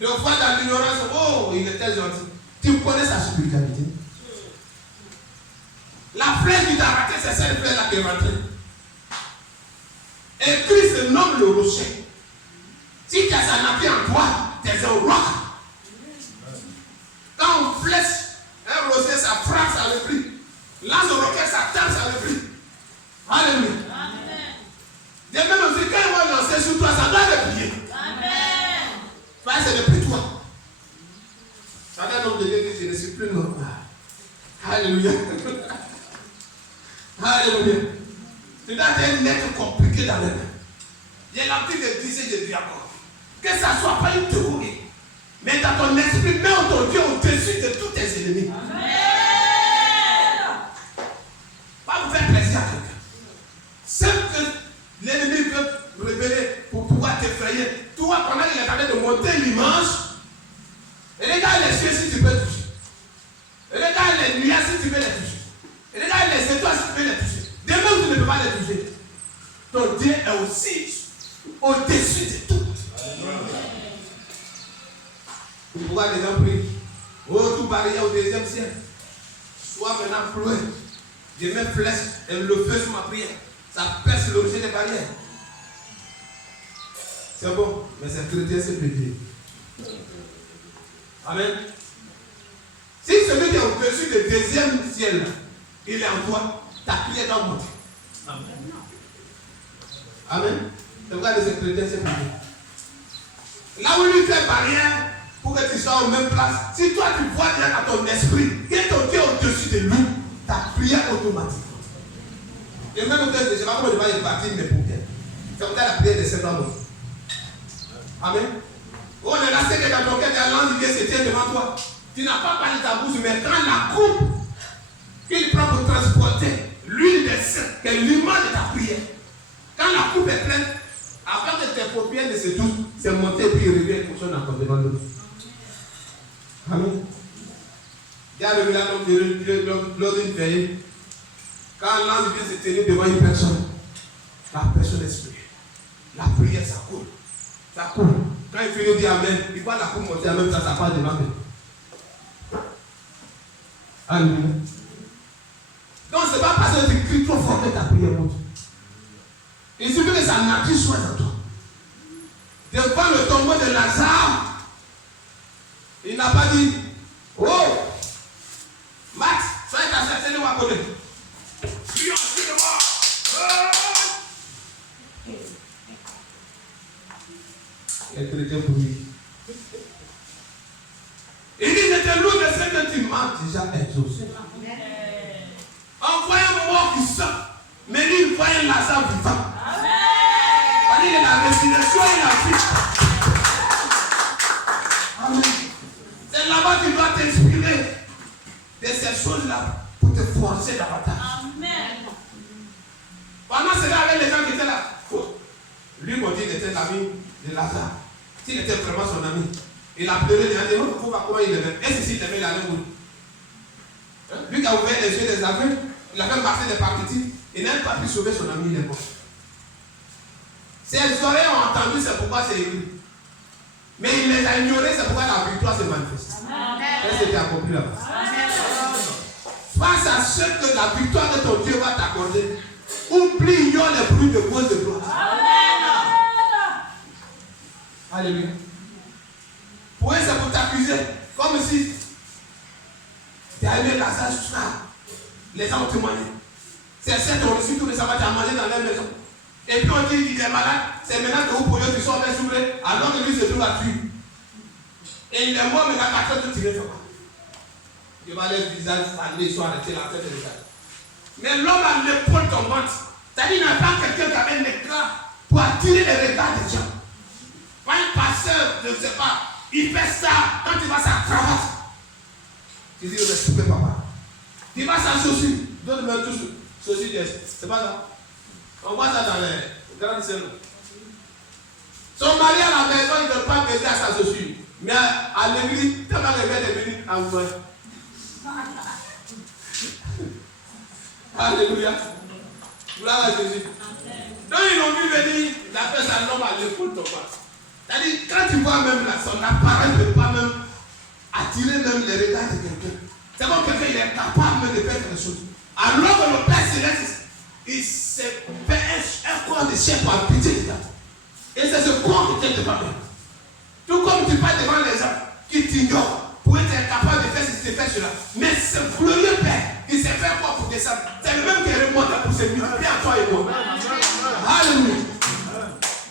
Deux fois dans l'ignorance, oh, il était gentil. Tu connais sa spiritualité. La flèche qui t'a raté, c'est cette flèche-là qui est rentrée. Et Christ nomme le rocher. Si tu as sa nature en toi, tu es un roc. Quand on flèche un rocher, ça frappe, ça le prie. Lance au roquet, ça tape, ça le prie. Alléluia. De même aussi, quand il va lancer sur toi, ça doit le plier. Amen. Parce que c'est depuis toi. Ça donne un homme de Dieu qui je ne suis plus normal. Alléluia. Alléluia. Tu dois être un être compliqué dans les mains. Il y a l'habitude de dire, je dis encore. Que ça ne soit pas une théorie. Mais dans ton esprit, mets ton Dieu au-dessus de tous tes ennemis. Amen. Pas vous faire plaisir à quelqu'un. Ce que l'ennemi veut révéler pour pouvoir t'effrayer. Toi, pendant qu'il est en train de monter l'image, et regarde les cieux si tu peux toucher. Et regarde les nuages si tu peux les toucher. Et regarde les étoiles si tu peux les toucher. Demain, tu ne peux pas les toucher. Ton Dieu est aussi au-dessus de tout. Pour pouvoir les gens prient. Oh, tout barrière au deuxième ciel. Sois maintenant cloué. Je mets flèche et le feu sur ma prière. Ça perce l'objet des barrières. C'est bon, mais c'est chrétien, c'est pété. Amen. Si celui qui est au-dessus du deuxième ciel, il est en toi, ta prière doit monter. Amen. Amen. C'est pourquoi les chrétiens, c'est pété. Là où lui fait barrière, pour que tu sois aux mêmes places, si toi tu vois bien dans ton esprit, que ton Dieu est au-dessus de lui, ta prière automatique. Et même quand je ne sais pas comment je vais y partir, mais pour quel. C'est peut-être la prière de cet homme. Amen. On est là, c'est que dans ton cœur, la langue de Dieu se tient devant toi. Tu n'as pas parlé de ta bouche, mais quand la coupe qu'il prend pour transporter l'huile des saints, qui est l'image de ta prière, quand la coupe est pleine, avant que tes paupières ne se touchent, c'est monté et puis il revient pour son encore devant l'autre. Amen. Il y a le village lors d'une veillée. Quand l'ange vient se tenir devant une personne, la personne est spirituelle. La prière, ça coule. Ça coule. Quand il finit de dire Amen, il voit la coupe monter en même temps, ça part devant lui. Alléluia. Donc, ce n'est pas parce que tu cries trop fort que ta prière monte. Il suffit que sa nature soit en toi. devant le tombeau de Lazare, il n'a pas dit, oh, Max, soyez cassé, c'est nous à côté. Les chrétiens pour lui. Il dit, j'étais lourd de ce que tu m'as déjà exaucé. On voit un mort qui sort, mais lui, il voit un Lazare vivant. Il y a la résurrection et la vie. Amen. C'est là-bas que tu dois t'inspirer de ces choses-là pour te forcer davantage. Amen. Pendant cela, avec les gens qui étaient là, lui, mon Dieu, il était l'ami de Lazare. S'il était vraiment son ami, il a pleuré, il a dit, oh, comment il aimait. Et si il aimait la langue. Lui qui a ouvert les yeux des aveugles, il a même marché des parties, il n'a même pas pu sauver son ami, il est mort. Ses oreilles ont entendu, c'est pourquoi c'est écrit. Mais il les a ignorés, c'est pourquoi la victoire se manifeste. Qu'est-ce qui est accompli là-bas? Face à ce que la victoire de ton Dieu va t'accorder, oublie les bruits de cause de gloire. Alléluia. Pour eux, c'est pour t'accuser, comme si tu as aimé Lazare jusqu'à les gens ont témoigné. C'est certes, on reçu tous les sabbats, tu as mangé dans leur maison. Et puis on dit qu'il est malade, c'est maintenant que vous pouvez tu sors bien souffler, alors que lui se trouve à tuer. Et il est mort, mais il a 4 heures de tirer sur moi. Il va les visages aller, ils sont arrêtés la tête de l'État. Mais l'homme a l'épaule tombante. C'est-à-dire qu'il n'a pas quelqu'un qui avait un éclat pour attirer les regards des gens. Quand un pasteur, je ne sais pas, il fait ça, quand il va sa cravate, tu dis, respectez papa. Il va sans chaussures, donne-moi tous chaussures, c'est pas ça. On voit ça dans les grandes scènes. Son mari à la maison, il ne peut pas baiser à sa chaussure. Mais à l'église, tellement qu'il vient de venir en vrai. Alléluia. Gloire à Jésus. Donc ils l'ont vu venir, il appelle sa homme à l'épaule tombante. C'est-à-dire, quand tu vois même là, son appareil ne peut pas même attirer même les regards de quelqu'un. C'est comme quelqu'un, il est capable de faire quelque chose. Alors que le Père Céleste, il s'est fait un corps de chair pour habiter les gars. Et c'est ce corps qui est devant eux. Tout comme tu passes devant les gens qui t'ignorent pour être capable de faire ceci, de faire cela. Mais ce glorieux Père qui s'est fait quoi pour descendre, c'est le même qui est remonté pour se multiplier à toi et moi. Alléluia.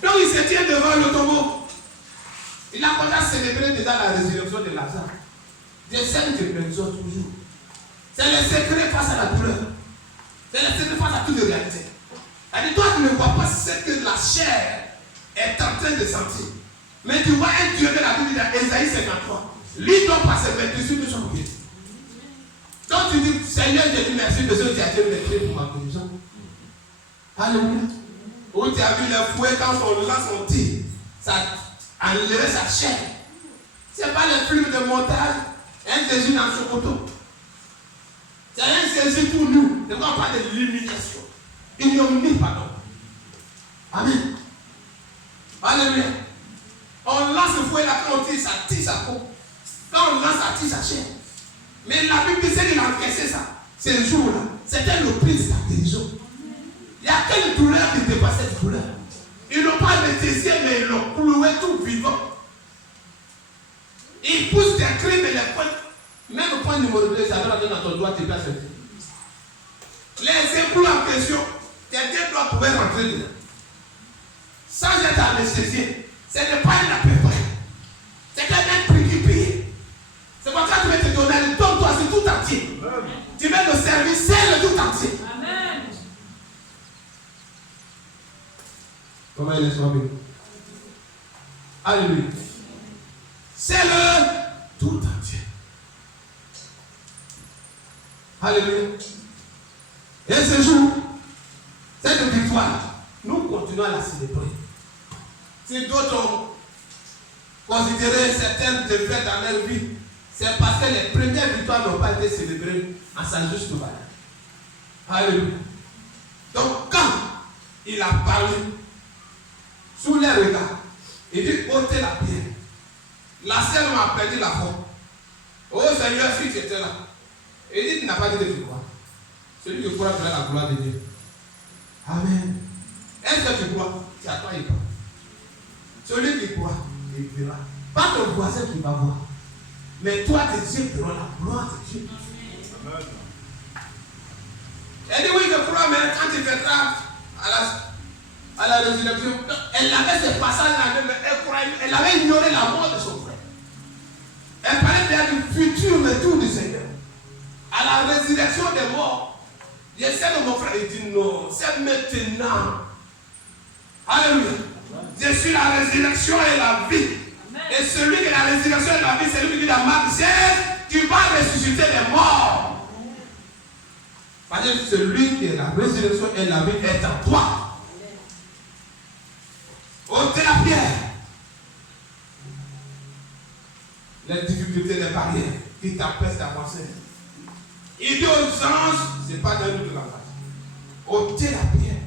Donc il se tient devant le tombeau. Il a commencé à célébrer déjà la résurrection de Lazare. Je sais que je l'exhorte toujours. C'est le secret face à la douleur. C'est le secret face à toute réalité. C'est-à-dire, toi, tu ne vois pas ce que la chair est en train de sentir. Mais tu vois un Dieu de la Bible dans Ésaïe 53. Lui doit passer dessus de son pied. Donc tu dis, Seigneur, je te dis merci de ce que tu as fait les clés pour ma guérison. Alléluia. Où tu as vu le fouet quand on lance son tir, ça enlève sa chair. Ce n'est pas le film de montage, un Jésus dans son couteau. C'est un Jésus pour nous. Ne vois pas de limitation. Ignominie, pardon. Amen. Alléluia. On lance le fouet là, quand on tire, ça tire sa peau. Quand on lance, ça tire sa chair. Mais la Bible dit qu'il a encaissé ça. Ces jours-là, c'était le prix de sa guérison. Il y a quelle douleur qui dépassait cette douleur? Ils n'ont pas anesthésié, mais ils l'ont cloué tout vivant. Ils poussent des cris, mais les points, même le point numéro 2, ça va dans ton doigt, tu peux sortir. Les épaules en question, tes deux doigts pouvaient rentrer dedans. Sans être anesthésié. Ce n'est pas un à peu près. C'est quand même un prix qui paye. C'est pour ça que tu vas te donner le don, toi, c'est tout entier. Tu mets le service, c'est le tout entier. Amen. Comment il est soigné? Alléluia. C'est le tout entier. Alléluia. Et ce jour, cette victoire, nous continuons à la célébrer. Si d'autres ont considéré certaines défaites dans leur vie, c'est parce que les premières victoires n'ont pas été célébrées en sa juste valeur. Alléluia. Donc quand il a parlé, sous les regards, il dit ôtez la pierre. La sœur m'a perdu la foi. Oh Seigneur, si tu étais là. Il dit tu n'as pas dit que tu crois. Celui qui croit verra la gloire de Dieu. Amen. Est-ce que tu crois? C'est à toi il croit. Celui qui croit, il verra. Pas ton voisin qui va voir. Mais toi, tes yeux verront la gloire de Dieu. Elle dit oui, je crois, mais quand il viendra à la résurrection, elle avait ce passage-là, mais elle avait ignoré la mort de son frère. Elle parlait bien du futur retour du Seigneur. À la résurrection des morts, j'essaie de mon frère, il dit non, c'est maintenant. Alléluia. Je suis la résurrection et la vie. Et celui qui est la résurrection et la vie, c'est lui qui dit dans Marc 16, qui va ressusciter les morts. Parce que celui qui est la résurrection et la vie est en toi. Ôtez la pierre. Les difficultés, les barrières qui t'empêchent d'avancer. Il dit aux anges, ce n'est pas dans nous de la face. Ôtez la pierre.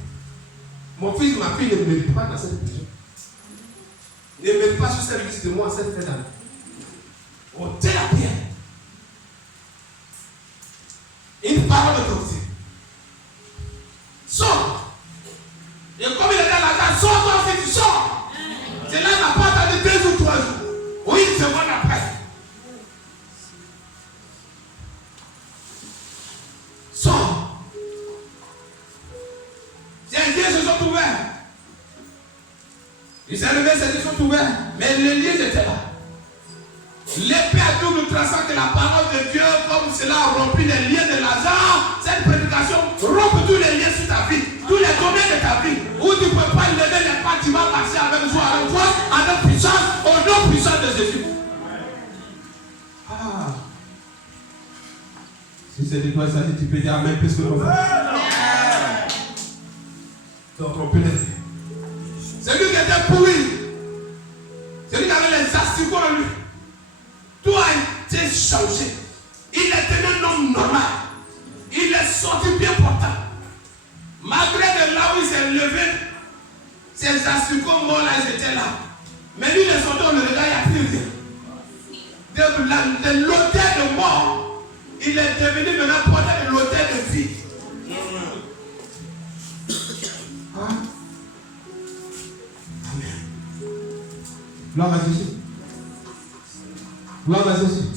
Mon fils, ma fille ne mérite pas dans cette prison. Ne mérite pas sur cette liste de moi, cette fête. Ôtez la pierre. Une parole de doctrine. Sors. Et comme il est dans la gare, sors toi aussi, tu sors. C'est là n'a pas attendu 2 ou 3 jours. Oui, une seconde après. Sors. Les liens se sont ouverts. Il s'est levé, ses yeux sont ouverts. Mais les liens étaient là. L'épée à double tranchant que la parole de Dieu, comme cela a rompu les liens de Lazare, cette prédication rompt tous les liens sur ta vie, tous les domaines de ta vie, où tu ne peux pas lever les pas, tu vas marcher avec joie, avec force, avec puissance, au nom puissant de Jésus. Ah. Si c'est de toi, ça dit, tu peux dire Amen plus que mon frère. Donc on peut le dire. Celui qui était pourri, celui qui avait les asticots en lui, tout a été changé. Il était un homme normal. Il est sorti bien portant. Malgré de là où il s'est levé, ses asticots morts là, ils étaient là. Mais lui, il est sorti, on le regarde, il n'y a plus rien. De l'autel de mort, il est devenu maintenant porteur de l'autel de vie. Hein? Amen. Gloire à Jésus. Gloire à Jésus.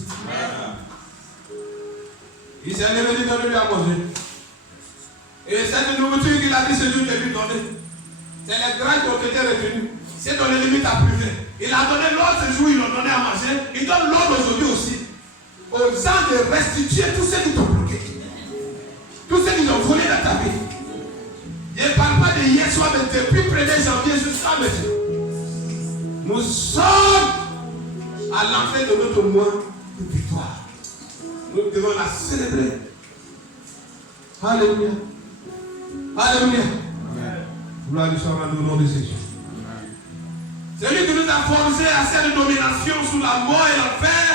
Il s'est levé de donner lui à manger. Et cette nourriture qu'il a dit, c'est Dieu qui lui donné. C'est les grâces qui ont été retenues. C'est dans les limites à priver. Il a donné l'ordre ce jour, il l'a donné à manger. Il donne l'ordre aujourd'hui aussi. Aux gens de restituer tout ce qui t'ont bloqué. Tout ce qu'ils ont volé dans ta vie. Je ne parle pas de hier soir, mais depuis 1er janvier jusqu'à maintenant. Nous sommes à l'entrée de notre mois de victoire. Nous devons la célébrer. Alléluia. Alléluia. Gloire du Seigneur au nom de Jésus. Celui qui nous a forcé à cette domination sous la mort et l'enfer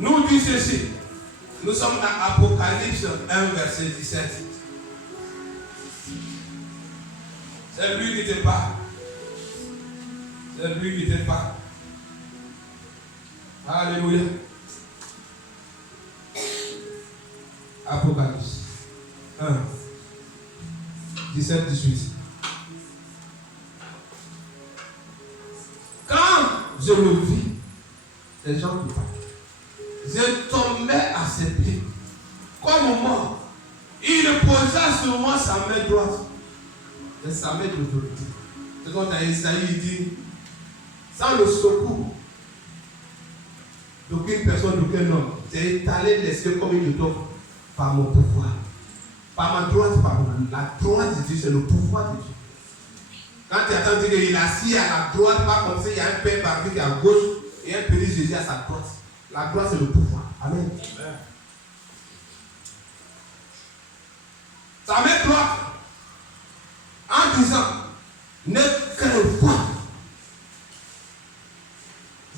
nous dit ceci. Nous sommes dans Apocalypse 1, verset 17. C'est lui qui te parle. C'est lui qui te parle. Alléluia. Apocalypse 1, 17, 18. Quand je le vis, les gens qui parlent, je tombais à ses pieds, comme mort. Il posa sur moi sa main droite. C'est sa main d'autorité. C'est quand Isaïe dit, sans le secours d'aucune personne, d'aucun homme, j'ai étalé les cieux comme une étoffe par mon pouvoir. Par ma droite, par la droite de Dieu, c'est le pouvoir de Dieu. Quand tu attends qu'il est assis à la droite, pas comme ça, il y a un père parmi qui est à gauche et un petit Jésus à sa droite. La droite, c'est le pouvoir. Amen. Amen. Sa main droite, en disant, ne crains pas.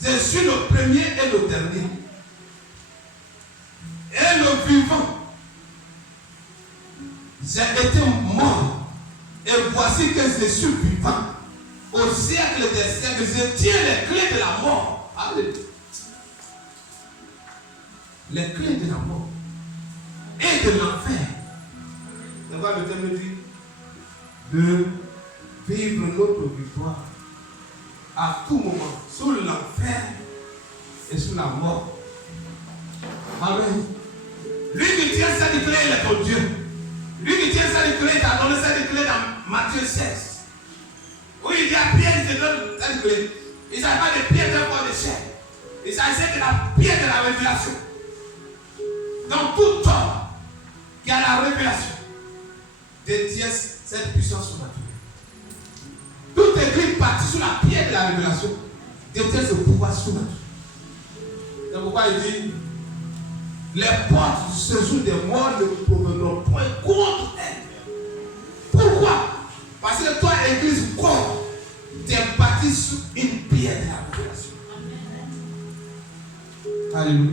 Je suis le premier et le dernier. Et le vivant. J'ai été mort. Et voici que je suis vivant. Au siècle des siècles, je tiens les clés de la mort. Alléluia. Les clés de la mort. Et de l'enfer. On va le thème dire de vivre notre victoire à tout moment, sous l'enfer et sous la mort. Amen. Lui qui tient cette clé, il est ton Dieu. Lui qui tient cette clé, il t'a donné cette clé dans Matthieu 16. Oui, il dit à Pierre, il te donne cette clé. Il ne s'agit pas de pierre d'un corps de chair. Il s'agit de la pierre de la révélation. Dans tout homme qui a la révélation, détient cette puissance surnaturelle. Toute église partie sur la pierre de la révélation détient ce pouvoir surnaturel. C'est pourquoi il dit les portes du séjour des morts ne proviendront point contre elle. Pourquoi? Parce que toi, église corps, tu es bâti sur une pierre de la révélation. Alléluia.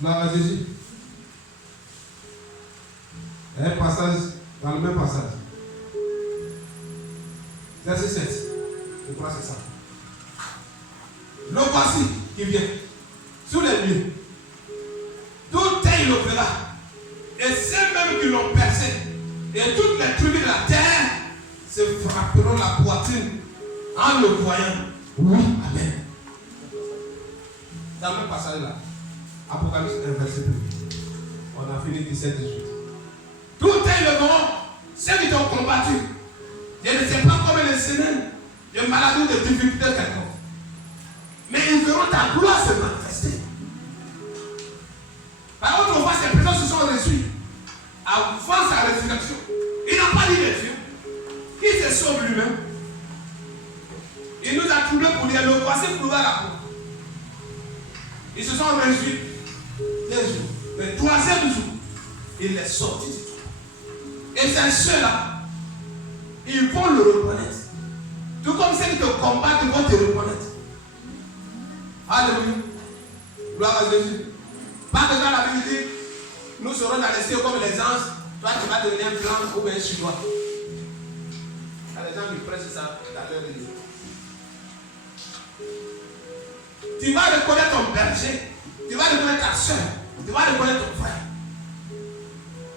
Gloire à Jésus. Un passage, dans le même passage. Verset 7. Je crois que c'est ça. Le voici qui vient sur les lieux. Tout est il opéra. Et ceux même qui l'ont percé, et toutes les tribus de la terre se frapperont la poitrine en le voyant. Oui. Amen. Dans le même passage là. Apocalypse 1, verset 2. On a fini 17-18. Tout est le moment. Ceux qui t'ont combattu. Je ne sais pas combien de semaines de maladies ou de difficultés quelconques. Mais ils verront ta gloire se manifester. Par contre, on voit ces personnes se sont reçues avant sa résurrection. Il n'a pas dit de Dieu. Il se sauve lui-même. Il nous a troublés pour dire le voici pour ouvrir la porte. Ils se sont réjouis les jours. Le troisième jour, il est sorti du trou. Et c'est ceux-là, ils vont le reconnaître. Tout comme ceux qui te combattent, ils vont te reconnaître. Alléluia. Gloire à Jésus. Pas que dans la Bible dit, nous serons dans les cieux comme les anges, toi tu vas devenir blanc ou bien chinois. Il y a des gens qui prêchent ça dans leur église. Tu vas reconnaître ton berger, tu vas reconnaître ta soeur, tu vas reconnaître ton frère.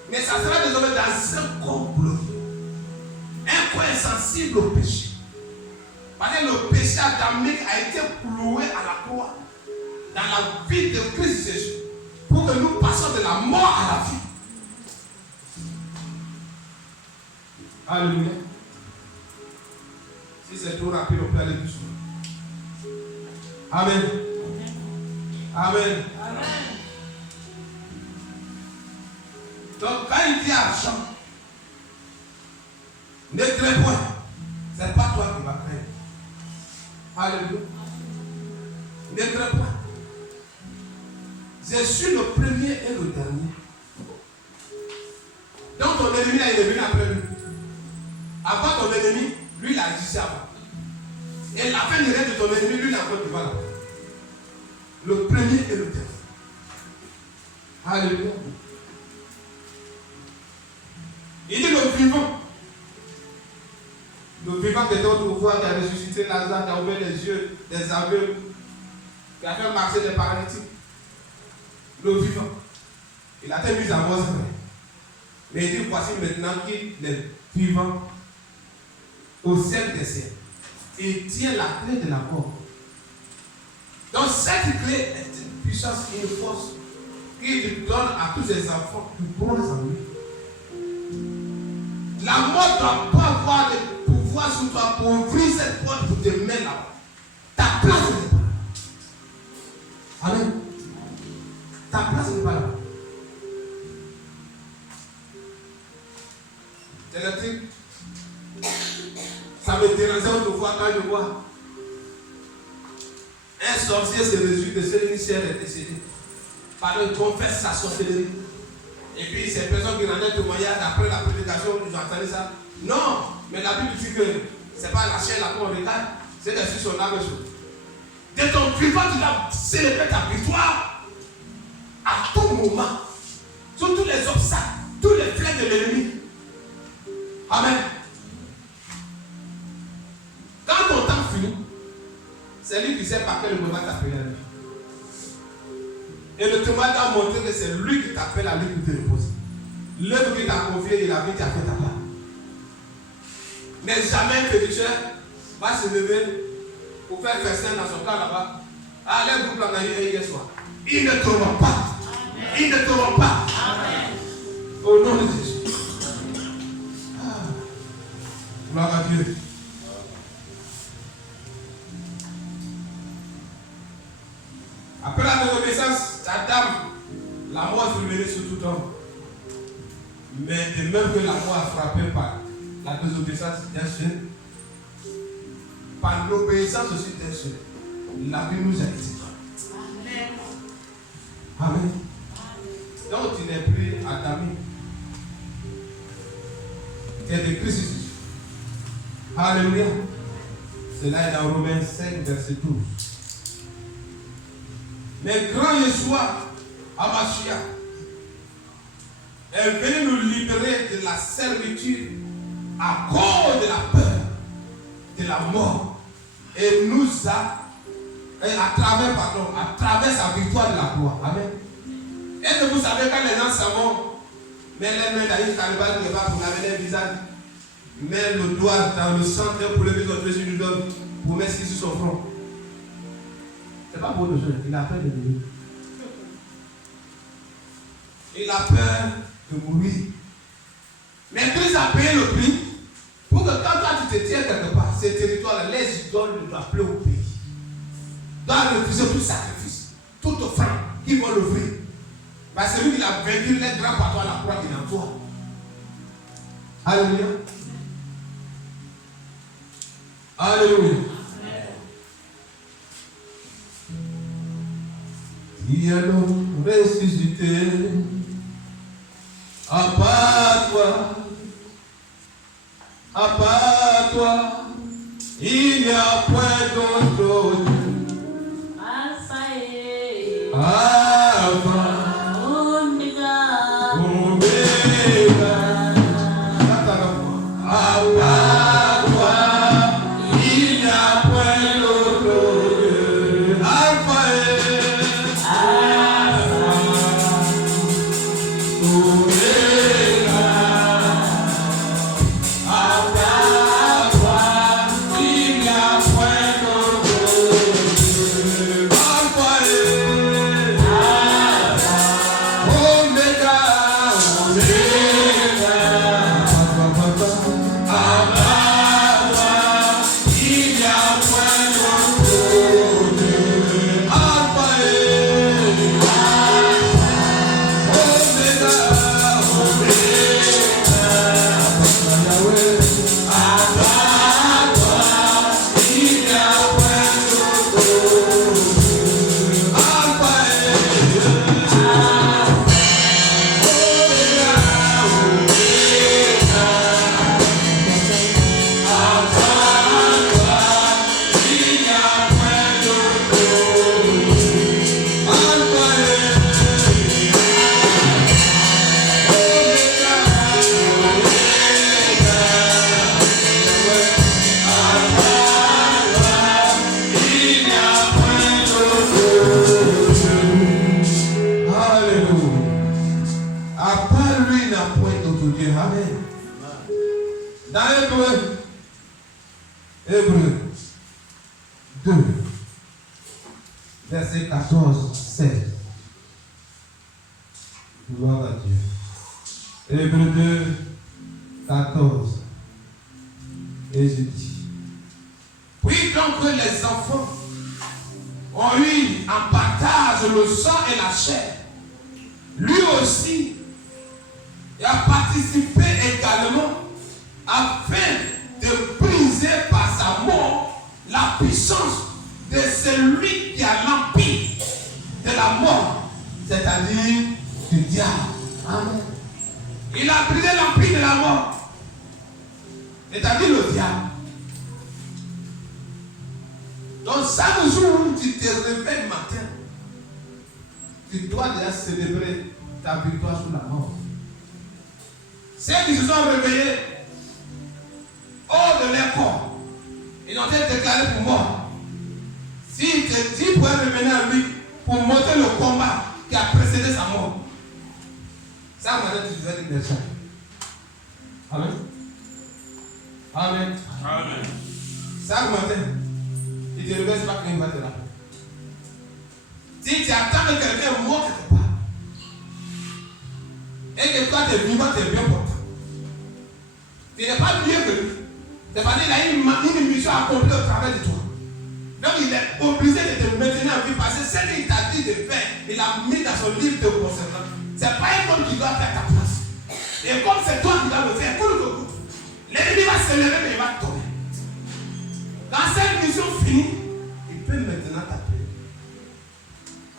Mais ça sera désormais dans un corps glorieux, un corps insensible au péché. Parce que le péché adamique a été cloué à la croix dans la vie de Christ Jésus pour que nous passions de la mort à la vie. Alléluia. Si c'est trop rapide, on peut aller doucement. Amen. Amen. Amen. Donc quand il dit argent, ne crains point. Ce n'est pas toi qui vas craindre. Alléluia. Ne crains point. Je suis le premier et le dernier. Donc ton ennemi là, il est venu après lui. Avant ton ennemi, lui il a existé avant. Et la fin du règne de ton ennemi, lui il a encore devant là. Le premier et le dernier. Alléluia. Il dit le vivant. Le vivant qui était autrefois, qui a ressuscité Lazare, qui a ouvert les yeux des aveugles, qui a fait marcher les paralytiques. Le vivant. Il a été mis à mort, c'est vrai. Mais il dit voici maintenant qu'il est vivant au siècle des siècles. Il tient la clé de la mort. Donc cette clé est une puissance, une force qu'il donne à tous ses enfants Tu prends en lui. La mort ne doit pas avoir le pouvoir sur toi pour ouvrir cette porte pour te mettre là-bas. Ta place n'est pas là. Amen. Ta place n'est pas là. C'est le truc. Ça me dérangeait autrefois quand je vois un sorcier se résout de celui qui est décédé. Pardon, il confesse sa sorcellerie. Et puis ces personnes qui rendaient témoignage après la prédication, ils ont entendu ça. Non, mais la Bible dit que ce n'est pas la chair là qu'on regarde, c'est que sur son âme. De ton vivant, tu dois célébrer ta victoire à tout moment. Sur tous les obstacles, tous les flèches de l'ennemi. Amen. Quand ton temps finit, C'est lui qui sait par quel moment t'appeler à lui. et le témoin a montré que c'est lui qui t'appelle à lui pour te reposer. L'œuvre qu'il t'a confiée et la vie qui a fait ta part. Mais jamais un péticheur va se lever pour faire festin dans son cas là-bas. Ah, les groupes là, hier soir. Ils ne t'auront pas. Ils ne t'auront pas. Au nom de Jésus. Gloire à Dieu. Après la désobéissance d'Adam, la mort est venue sur tout homme. Mais de même que la mort a frappé par la désobéissance d'un seul, par l'obéissance aussi d'un seul, la vie nous a été. Amen. Donc tu n'es plus adamé. Tu es de Christ Jésus. Alléluia. Cela est dans Romains 5, verset 12. Mais grand Yeshua, Amashia, est venu nous libérer de la servitude à cause de la peur de la mort. Et nous a, à travers sa victoire de la croix. Amen. Est-ce que vous savez quand les gens savent, mais les mains d'ailleurs, Talibal ne va pas pour laver les visages, met le doigt dans le centre pour lever son dessus du homme, pour mettre sur son front. C'est pas pour le jeu, il a peur de mourir. Il a peur de mourir. Mais Christ a payé le prix pour que quand toi tu te tiens quelque part, ces territoires-là, les idoles ne doivent plus au pays. Doivent refuser tout sacrifice, toute offrande qu'ils vont l'ouvrir. Parce que celui qui a vaincu les grands patrons à la croix, il est en toi. Alléluia. Alléluia. Il y a l'homme ressuscité. À part toi, il n'y a point d'autre Dieu. Alpha et Omega. À part toi, il n'y a point d'autre Dieu. Alpha et Omega. Hébreux 2, verset 14, 16. Gloire à Dieu. Hébreux 2, 14. Et je dis. Puis donc les enfants ont eu en partage le sang et la chair, lui aussi a participé également afin de briser par sa mort la puissance de celui qui a l'empire de la mort, c'est-à-dire du diable. Amen. Il a brisé l'empire de la mort, c'est-à-dire le diable. Donc chaque jour où tu te réveilles matin, tu dois déjà célébrer ta victoire sur la mort. Ceux qui se sont réveillés hors de leur corps, ils ont été déclarés pour morts. S'il te dit pour revenir à lui, pour monter le combat qui a précédé sa mort, ça m'a dit que tu devais dire des gens. Amen. Amen. Amen. Chaque matin, il te réveille pas qu'il va te rappeler. Si tu attends que quelqu'un est mort quelque part, et que toi tu es vivant, tu es bien portant, tu n'es pas mieux que lui. C'est parce qu'il a une mission accomplie au travers de toi. Donc il est obligé de te maintenir en vie parce que ce qu'il t'a dit de faire, il a mis dans son livre de concernant. Ce n'est pas un homme qui doit faire ta place. Et comme c'est toi qui dois le faire, pour le coup, l'ennemi va se lever mais il va tomber. Quand cette mission finit, il peut maintenant t'appeler.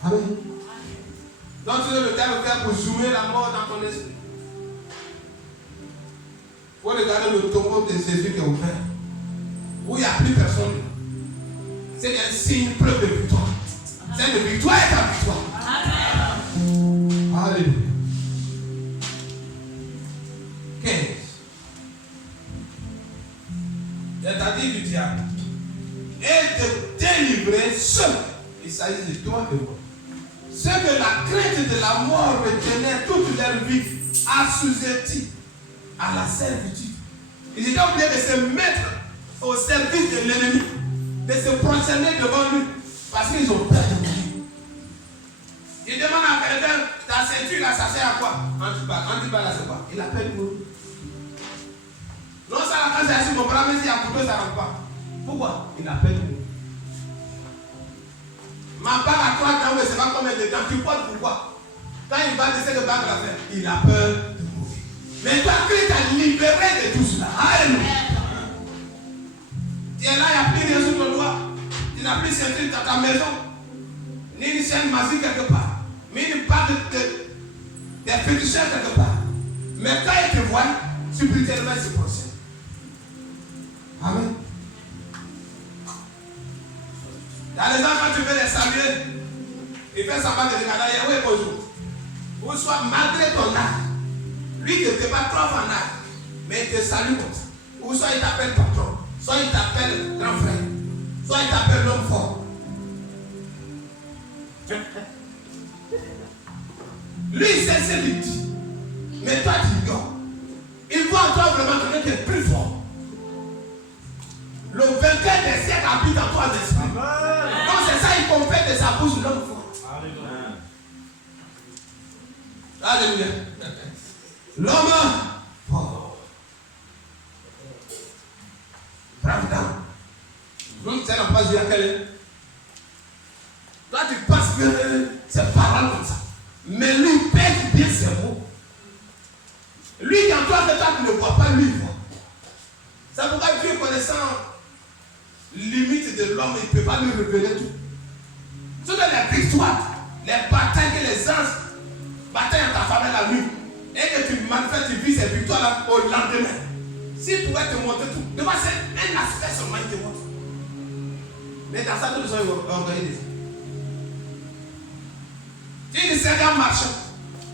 Amen. Donc tu veux le temps de faire pour zoomer la mort dans ton esprit. Il faut regarder le tombeau de Jésus qui est ouvert. Où il n'y a plus personne. C'est un signe, preuve de victoire. C'est de victoire et ta victoire. Amen. Alléluia. 15. Il t'a dit du diable. Et de délivrer seul. Il s'agit de toi et moi. Ceux que la crainte de la mort retenait toute leur vie assujettis à la servitude. Ils étaient obligés de se mettre au service de l'ennemi, de se prosterner devant lui, parce qu'ils ont peur de mourir. Il demande à quelqu'un, ta ceinture là, ça sert à quoi? Antipas là, c'est quoi? Il a peur de mourir. Non, ça là, quand j'ai assis mon bras, mais s'il y a couteau, ça ne rentre pas. Pourquoi? Il a peur de mourir. Ma bague à 3 ans, mais c'est pas combien de temps. Tu portes pourquoi? Quand il va laisser le bague à faire, il a peur de mourir. Mais toi, Christ t'a libéré de tout cela. Alléluia. Tu es là, il n'y a plus rien sur ton doigt. Tu n'as plus ceinture dans ta maison. Ni une chaîne magique quelque part. Ni une bague de féticheurs quelque part. Mais quand il te voit, spirituellement, il se procède. Amen. Il y a les gens, quand tu veux les saluer, il fait semblant de regarder, oui, bonjour. Ou soit malgré ton âge, lui ne te pas trop en âge, mais il te salue comme ça. Ou soit il t'appelle patron, soit il t'appelle grand frère, soit il t'appelle l'homme fort. Lui, il sait ce qu'il dit. Mais toi, tu ignores. Il voit en toi vraiment quelqu'un qui est plus fort. Le vainqueur des siècles habite en toi d'esprit. Donc c'est ça, il complète de sa bouche l'homme fort. Alléluia. L'homme fort. Bravo dame. Donc ça n'a pas dit à quel. Toi tu penses que c'est parole comme ça. Mais lui pèse bien ses mots. Lui qui en toi que toi tu ne vois pas, lui il voit. C'est pourquoi Dieu connaissant limite de l'homme, il ne peut pas lui révéler tout. Toutes les victoires, les batailles que les anges bataillent en ta faveur la nuit, et que tu manifestes, tu vis ces victoires-là au lendemain. S'il pouvait te montrer tout, c'est un aspect seulement il te montre. Mais dans ça, tout le monde est organisé. Si le Seigneur marche,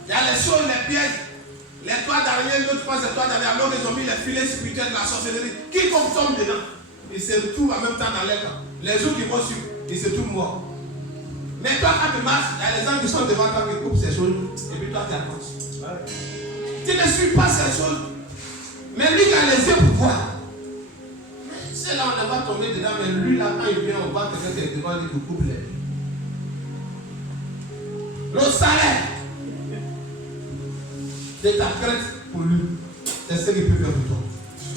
il y a les choses, les pièges, les toits d'arrière, l'autre fois c'est toits d'arrière, alors ils ont mis les filets spirituels de la sorcellerie. Quiconque tombe dedans, il se retrouve en même temps dans les camps. Les jours qui vont suivre, ils se trouvent morts. Mais toi, quand tu marches, il y a les gens qui sont devant toi qui coupent ces choses, et puis toi, tu avances. Tu ne suis pas ces choses. Mais lui qui a les yeux pour voir. C'est là, on ne va tomber dedans, mais lui, là, quand il vient, on voit quelqu'un qui est devant lui qui coupe les. Le salaire de ta crainte pour lui, c'est ce qu'il peut faire pour toi.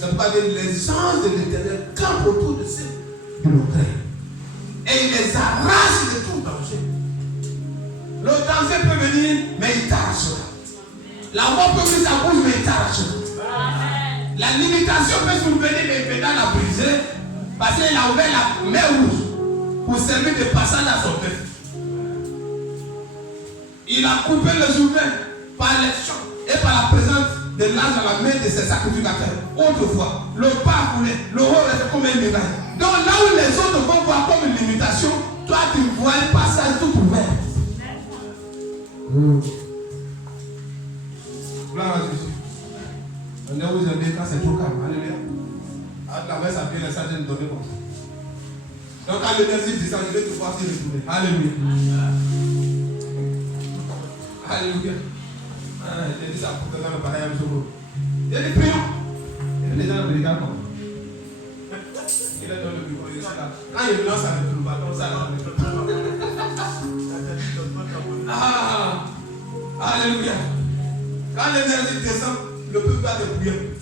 C'est pourquoi les anges de l'Éternel campent autour de ceux qui le craignent. Et il les arrache de tout danger. Le danger peut venir, mais il t'arrachera. La mort peut ouvrir sa bouche, mais il t'arrachera. La limitation peut survenir, mais il peut la briser. Parce qu'il a ouvert la mer rouge pour servir de passage à son peuple. Il a coupé le Jourdain par les champs et par la présence de l'âge à la main de ses sacrificateurs. Autrefois, le pas coulé, le haut était comme un miracle. Donc là où les autres vont voir comme une limitation, toi tu vois un passage tout ouvert. Gloire à Jésus. On est où vous avez quand c'est trop calme. Alléluia. À la main, ça vient les sages de donner comme ça. Donc quand l'énergie descend, je vais te voir s'y retourner. Alléluia. Alléluia. J'ai dit ça pour que dans le pareil, je dis prions. Et les gens me regardent comme Il est dans le bureau, il est là. Quand il lance avec le bâton, ça lance avec le bâton. Ah, alléluia. Quand l'énergie descend, le peuple va débrouiller.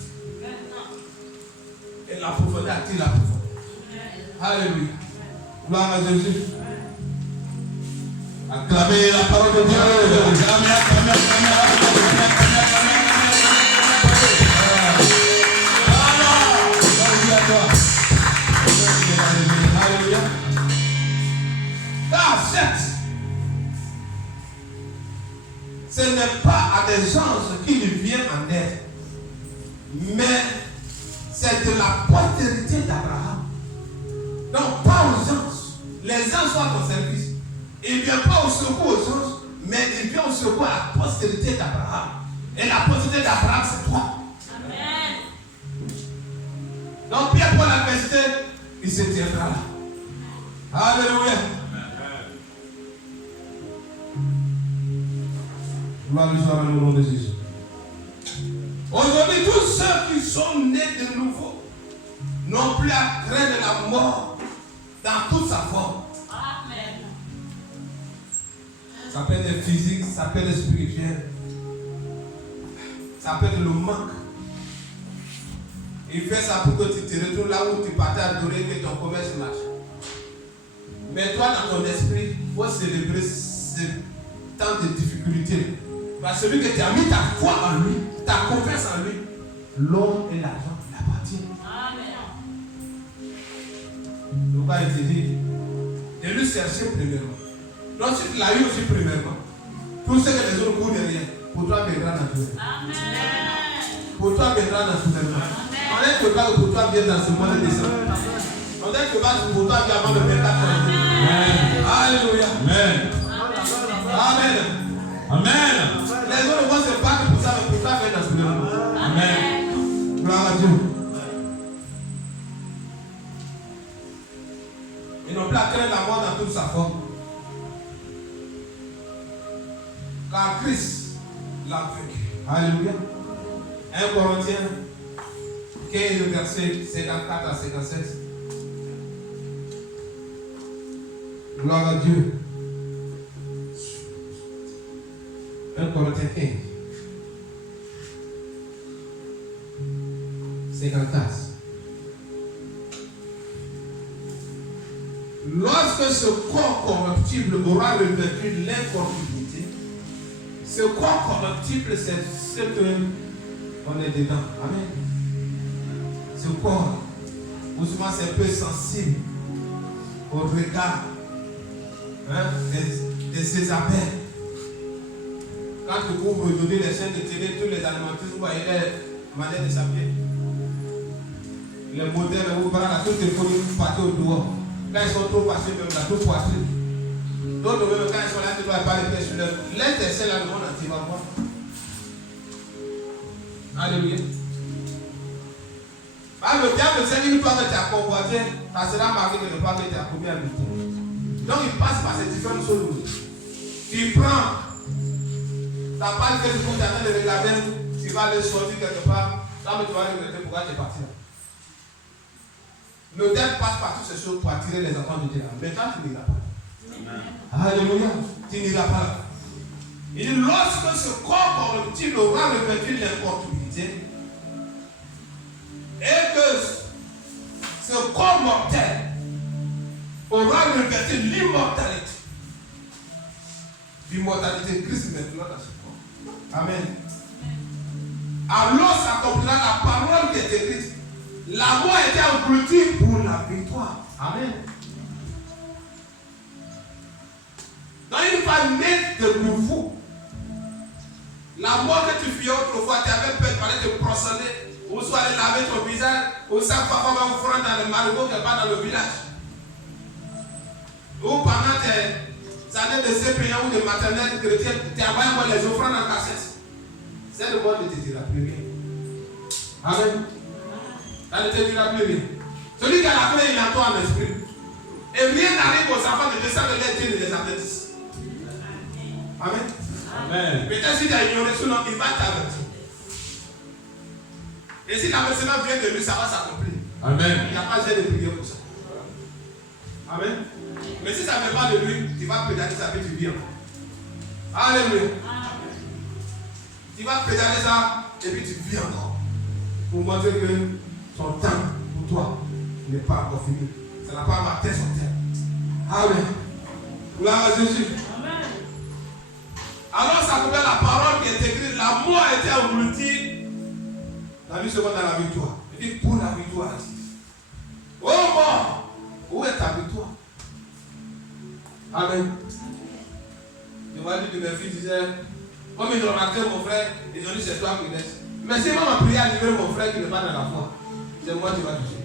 Et la profondeur attire la profondeur. Alléluia. Gloire à Jésus. Acclamez la parole de Dieu. Acclamez, acclamez, acclamez, acclamez. Alléluia. Car certes, ce n'est pas à des anges qu'il vient en aide, mais c'est de la postérité d'Abraham. Donc pas aux anges. Les anges sont à ton service. Il ne vient pas au secours aux anges, mais il vient au secours à la postérité d'Abraham. Et la postérité d'Abraham, c'est toi. Amen. Donc Pierre pour l'adversité, il se tiendra là. Alléluia. Gloire soit au nom de Jésus. Aujourd'hui, tous ceux qui sont nés de nouveau n'ont plus à craindre la mort dans toute sa forme. Amen. Ça peut être physique, ça peut être spirituel, ça peut être le manque. Il fait ça pour que tu te retrouves là où tu partais adorer, que ton commerce marche. Mais toi, dans ton esprit, il faut célébrer ce temps de difficulté. Parce que celui que tu as mis ta foi en lui, ta confiance en lui, l'or et l'argent l'appartiennent. Amen. Donc, il te dit de lui chercher premièrement. Donc, si tu l'as eu aussi premièrement, tout ce que les autres courent derrière, pour toi viendra naturellement. Amen. Pour toi viendra naturellement. On est que pas que pour toi vienne dans ce mois de décembre. On est que pas que pour toi vienne avant le 24 janvier. Alléluia. Amen. Amen. Amen. Les autres vont se battre pour ça, mais pour toi vienne dans ce mois. Amen. Gloire à Dieu. Ils n'ont plus à craindre la mort dans toute sa forme. Car Christ l'a vaincu. Alléluia. 1 Corinthiens 15, verset 54 à 57. Gloire à Dieu. 1 Corinthiens 15. 54. Lorsque ce corps corruptible aura revêtu l'incorruptibilité, ce corps corruptible, c'est ce qu'on est dedans. Amen. Ce corps, ou souvent c'est un peu sensible au regard de ces abeilles. Quand tu ouvres aujourd'hui les chaînes de télé, tous les animateurs, vous voyez les manières de s'habiller. Les modèles, vous voyez là, tout est connu, vous partez au dehors. Quand ils sont trop passés, même là, tout poitrine. D'autres même quand ils sont là, tu ne dois pas les pieds sur leur. Laisse tes selles là, le monde entier va voir. Alléluia. Le diable sait qu'il ne peut pas que tu as convoité, ça sera marqué que ne pas que tu as commis à l'unité. Donc il passe par ces différentes choses. Tu prends ta page Facebook, tu es en train de regarder, tu vas aller sortir quelque part, là mais tu vas regretter pourquoi tu es parti là. Le diable passe par toutes ces choses pour attirer les enfants de Dieu. Mais quand tu n'iras pas. Amen. Alléluia. Tu n'iras pas là. Il dit lorsque ce corps corruptible aura revêtu l'incorruptibilité et que ce corps mortel aura revêtu l'immortalité. L'immortalité de Christ maintenant dans ce corps. Amen. Alors s'accomplira la parole qui est écrite. La mort était engloutie pour la victoire. Amen. Donc il va naître de nouveau. La mort que tu fuyais autrefois, tu avais peur de te procéder, ou soit aller laver ton visage, ou ça papa va vous prendre dans le marigot quelque part dans le village. Ou pendant tes années de CP1 ou de maternelle chrétienne, tu as envoyé les offrandes en cassette. C'est le mort ne te dira plus rien. Amen. Ça ne te dira plus rien. Celui qui a la clé, il a toi en esprit. Et rien n'arrive aux enfants de descendre les dieux de les advertir. Amen. Amen. Peut-être si tu as ignoré ce nom, il va t'avertir. Et si l'avertissement vient de lui, ça va s'accomplir. Amen. Il n'y a pas besoin de prier pour ça. Amen. Mais si ça ne vient pas de lui, tu vas pédaler ça et tu vis encore. Alléluia. Tu vas pédaler ça et puis tu vis encore. Pour montrer que son temps pour toi n'est pas encore fini. Ça n'a pas marqué son terme. Amen. Gloire à Jésus. Amen. Alors ça couvert la parole qui est écrite. La mort était engloutie dans 8 secondes dans la victoire. Et puis pour la victoire, oh mort, où est ta victoire? Amen. Je vois lui de mes filles disait, comme ils ont raté mon frère, ils ont dit c'est toi qui laisse. Mais si moi ma prière à libérer mon frère qui n'est pas dans la foi, c'est moi qui va toucher.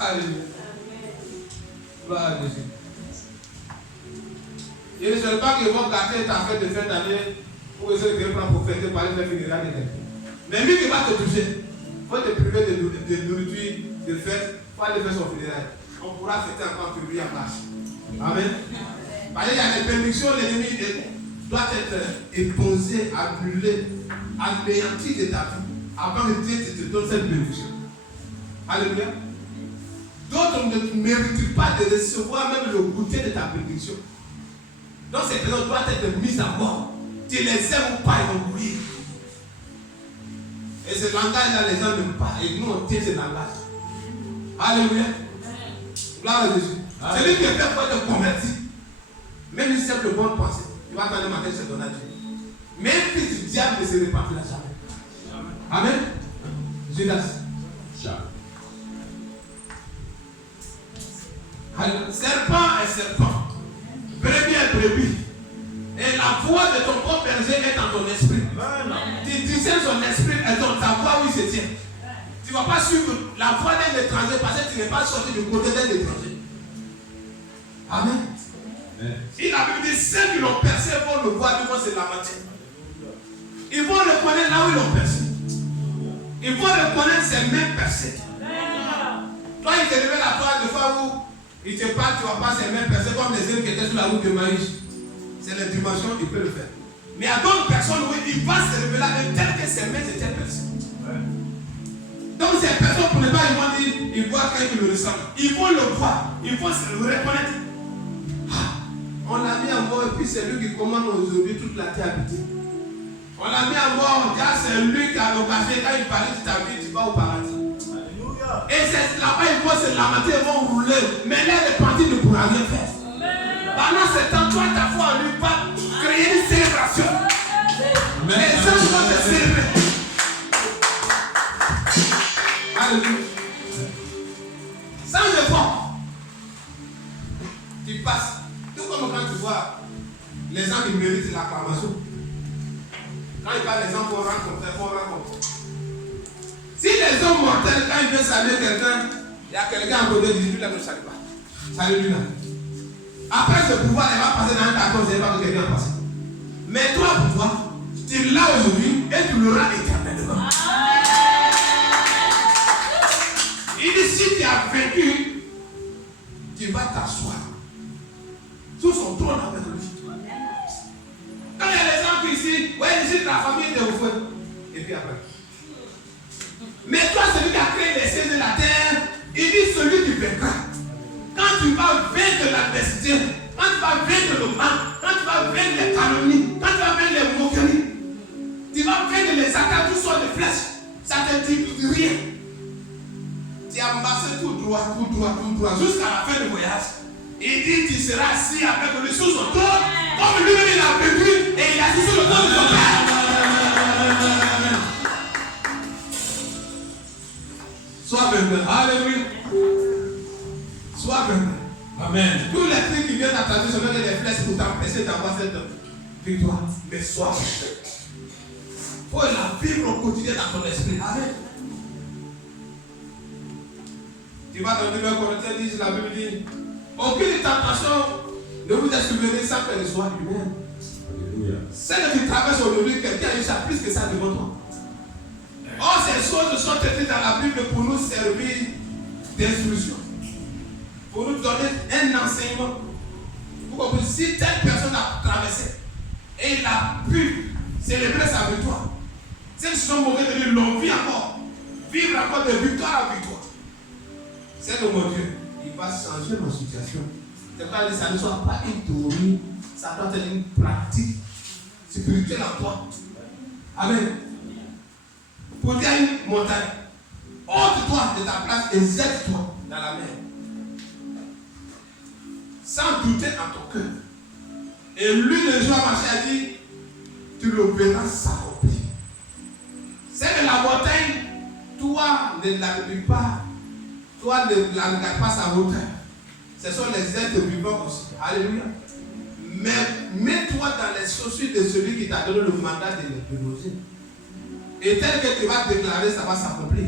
Alléluia. Gloire à Jésus. Il ne serait pas qu'ils vont gâter ta fête de fin d'année pour essayer de prendre pour fêter par les funérailles de quelqu'un. Mais lui qui va te toucher, il faut te priver de nourriture, de fête, pour aller faire son funérail. On pourra fêter encore pour lui en place. Amen. Parce qu'il y a des permissions, l'ennemi doit être imposé, annulé, anéanti de ta vie avant que Dieu te donne cette bénédiction. Alléluia. D'autres ne méritent pas de recevoir même le goûter de ta bénédiction. Donc ces personnes doivent être mises à mort. Tu les aimes ou pas, ils vont mourir. Et ce langage-là, les gens n'aiment pas. Et nous, on tient ce langage. Alléluia. Gloire à Jésus. Celui qui est fait pour être converti, même une simple bonne pensée, il va attendre matin, c'est donné à Dieu. Même si du diable ne se repartira jamais. Amen. Judas. Serpent est serpent. Brebis est brebis. Et la voix de ton bon berger est dans ton esprit. Tu discernes son esprit et ta voix où il se tient. Tu ne vas pas suivre la voix d'un étranger parce que tu n'es pas sorti du côté d'un étranger. Amen. Si la Bible dit ceux qui l'ont percé vont le voir, ils vont se lamenter. Ils vont le connaître là où ils l'ont percé. Ils vont le connaître ces mêmes percées. Toi, il te révèle à toi de fois où il te parle, tu vas pas ces mêmes percées comme les élèves qui étaient sur la route de Maïs. C'est la dimension, il peut le faire. Mais à d'autres personnes, oui, il va se révéler tel que ses mains étaient percées. Donc ces personnes, pour ne pas ils vont dire, ils voient quelqu'un qui le ressemble. Ils vont le voir, ils vont se le reconnaître. On l'a mis en mort et puis c'est lui qui commande aujourd'hui toute la terre habitée. On l'a mis en mort, on dit, c'est lui qui a l'occasion, quand il parlait de ta vie, tu vas au paradis. Alléluia. Et c'est là-bas, ils vont se lamenter, ils vont rouler. Mais là, les partis ne pourront rien faire. Pendant ce temps, toi, ta foi en lui va créer une célébration. Les gens vont te célébrer. Alléluia. Sans effort, tu passes. Tout comme quand tu vois les gens qui méritent l'acclamation. Quand il parle des gens qu'on rencontre. Si les hommes mortels, quand ils veulent saluer quelqu'un, il y a quelqu'un à côté qui dit, lui là ne salue pas. Salut lui là. Après ce pouvoir, il va passer dans un carton, il va que quelqu'un passe. Mais toi, pour toi, tu l'as aujourd'hui et tu l'auras éternellement. Il dit, si tu as vaincu, tu vas t'asseoir sous son trône avec lui. Quand il y a les gens qui ici, ouais, ici, la famille de vous. Et puis après. Mais toi, celui qui a créé les cieux et la terre, il dit celui qui vaincra. Quand tu vas vaincre l'adversité, quand tu vas vaincre le mal, quand tu vas vaincre les calomnies, quand tu vas vaincre les moqueries, tu vas vaincre les attaques, tout sortes de flèches, ça ne te dit rien. Tu as marché tout droit, jusqu'à la fin du voyage. Il dit tu seras assis avec lui sous son trône, comme lui-même il a vécu et il a assis sur le trône de son Père. Sois vainqueur. Alléluia. Sois vainqueur. Amen. Tous les trucs qui viennent à ta vie sont des flèches pour t'empêcher d'avoir cette victoire. Mais sois vainqueur. Il faut la vivre au quotidien dans ton esprit. Amen. Tu vas dans 2 Corinthiens 10, la Bible dit aucune tentation ne vous est survenue sans qu'elle soit humaine. Celle que tu traverses aujourd'hui, quelqu'un a eu ça plus que ça devant toi. Or, ces choses sont traitées dans la Bible pour nous servir d'instruction. Pour nous donner un enseignement. Pour que si telle personne a traversé et il a pu célébrer sa victoire, ceux qui sont mauvais de lui l'ont vu encore. vivre encore de victoire en victoire. C'est que mon Dieu, il va changer ma situation. C'est pas que ça ne soit pas une théorie, ça doit être une pratique spirituelle en toi. Amen. Pour dire une montagne, ôte-toi de ta place et jette-toi dans la mer. Sans douter en ton cœur. Et lui, le jour à marcher, a dit, tu le verras s'accomplir. C'est que la montagne, toi ne l'admires pas. Toi ne la regardes pas sa hauteur. Ce sont les êtres vivants aussi. Alléluia. Mais mets-toi dans les chaussures de celui qui t'a donné le mandat de les loger. Et tel que tu vas déclarer, ça va s'accomplir.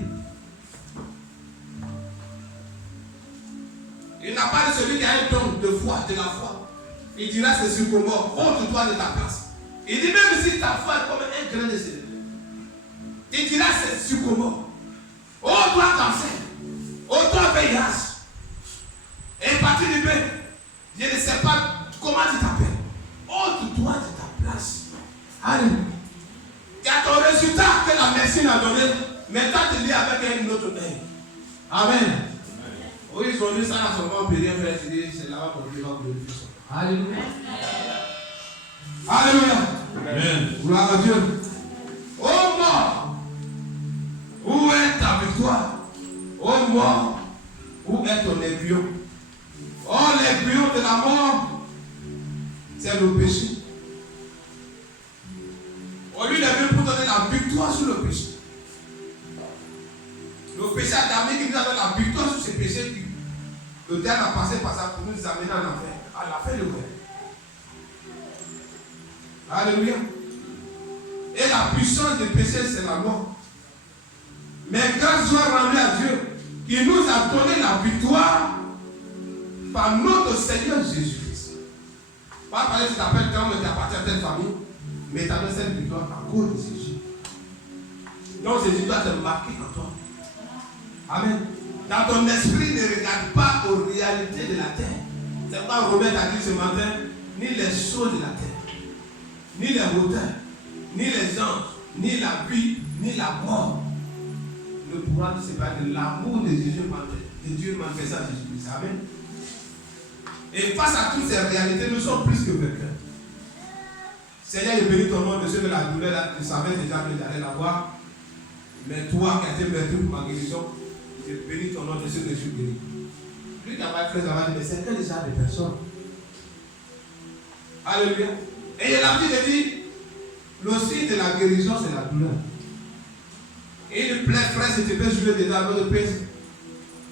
Il n'a pas de celui qui a un don de foi, de la foi. Il dira c'est succombre, ôte-toi de ta place. Il dit même si ta foi est comme un grain de sel, il dira c'est succombre. Ôte-toi cancer, ôte-toi VIH. Et partir du pain, je ne sais pas comment tu t'appelles. Ôte-toi de ta place. Alléluia. Il y a ton résultat que la médecine a donné. Maintenant, tu lis avec un autre œil. Amen. Oui, ils ont dit ça dans son corps, on ne peut rien faire. C'est là-bas qu'on peut voir le fils. Alléluia. Alléluia. Amen. Gloire à Dieu. Oh mort, où est ta victoire? Oh mort, où est ton aiguillon? Oh, l'aiguillon de la mort, c'est le péché. On lui est venu pour donner la victoire sur le péché. Le péché adamique qui nous a donné la victoire sur ce péché. Le diable a passé par ça pour nous amener en enfer. À la fin de l'enfer. Alléluia. Et la puissance du péché, c'est la mort. Mais grâce soit rendue à Dieu, qui nous a donné la victoire par notre Seigneur Jésus-Christ. Pas parler, tu t'appelles quand tu appartiens à telle famille, mais tu as donné cette victoire à cause de Jésus. Donc Jésus doit te marquer en toi. Amen. Dans ton esprit, ne regarde pas aux réalités de la terre. C'est pourquoi Romain a dit ce matin, ni les choses de la terre, ni les hauteurs, ni les anges, ni la vie, ni la mort ne pourra nous séparer de l'amour de Jésus, de Dieu manifesté à Jésus-Christ. Amen. Et face à toutes ces réalités, nous sommes plus que vainqueurs. Seigneur, je bénis ton nom de ceux de la douleur, là, tu savais déjà que j'allais la voir. Mais toi qui as été vaincu pour ma guérison, je bénis ton nom de ceux que je suis béni. Lui qui a pas fait ça, va dire, mais c'est quel genre de personnes? Alléluia. Et il a l'habitude de dire, le signe de la guérison, c'est la douleur. Et il plaît, frère, si tu peux jouer dedans avec le pèse.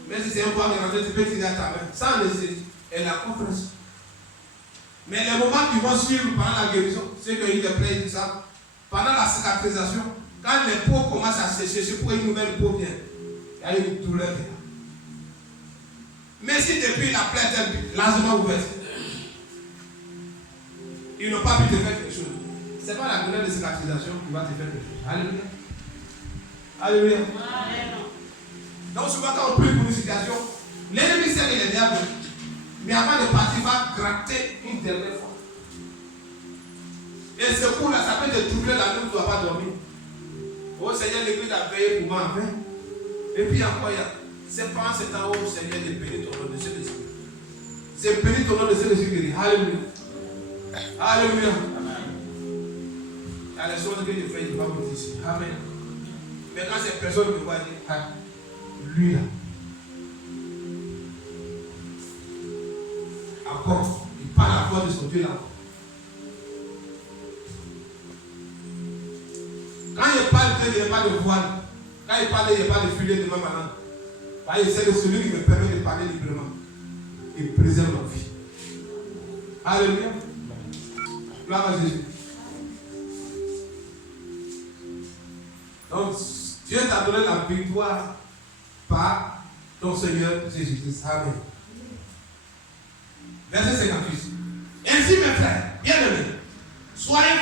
Même si c'est un poids qui rentre, tu peux tirer à ta main. Sans laisser. Et la confiance. Mais les moments qui vont suivre pendant la guérison, c'est qu'il te plaît, il dit ça. Pendant la cicatrisation, quand les peaux commencent à sécher, c'est pour une nouvelle peau vient. Il y a une douleur. Mais si depuis la plaie est largement ouverte, ils n'ont pas pu te faire quelque chose. Ce n'est pas la douleur de cicatrisation qui va te faire quelque chose. Alléluia. Alléluia. Donc souvent quand on prie pour une situation, l'ennemi sait qu'il est diable. Mais avant de partir, il va gratter une dernière fois. Et ce coup-là, ça peut te troubler la nuit, tu ne vas pas dormir. Oh Seigneur, l'église a veillé pour moi. Et puis encore, c'est pas en ce temps où Seigneur de bénir ton nom de ceux de Jésus. C'est bénir ton nom de ceux de Jésus. Alléluia. Alléluia. Il y a les choses que je fais, je ne vais pas vous dire ici. Amen. Mais quand ces personnes me voient dire, ah, lui là. Encore, il parle à la voix de son Dieu là. Quand il parle, il n'y a pas de voile. Quand il parle, il n'y a pas de filet de ma main. C'est celui qui me permet de parler librement. Il préserve ma vie. Alléluia. Gloire à Jésus. Donc, Dieu t'a donné la victoire par ton Seigneur Jésus-Christ. Amen. Verset 58. Ainsi, mes frères, bien-aimés, soyez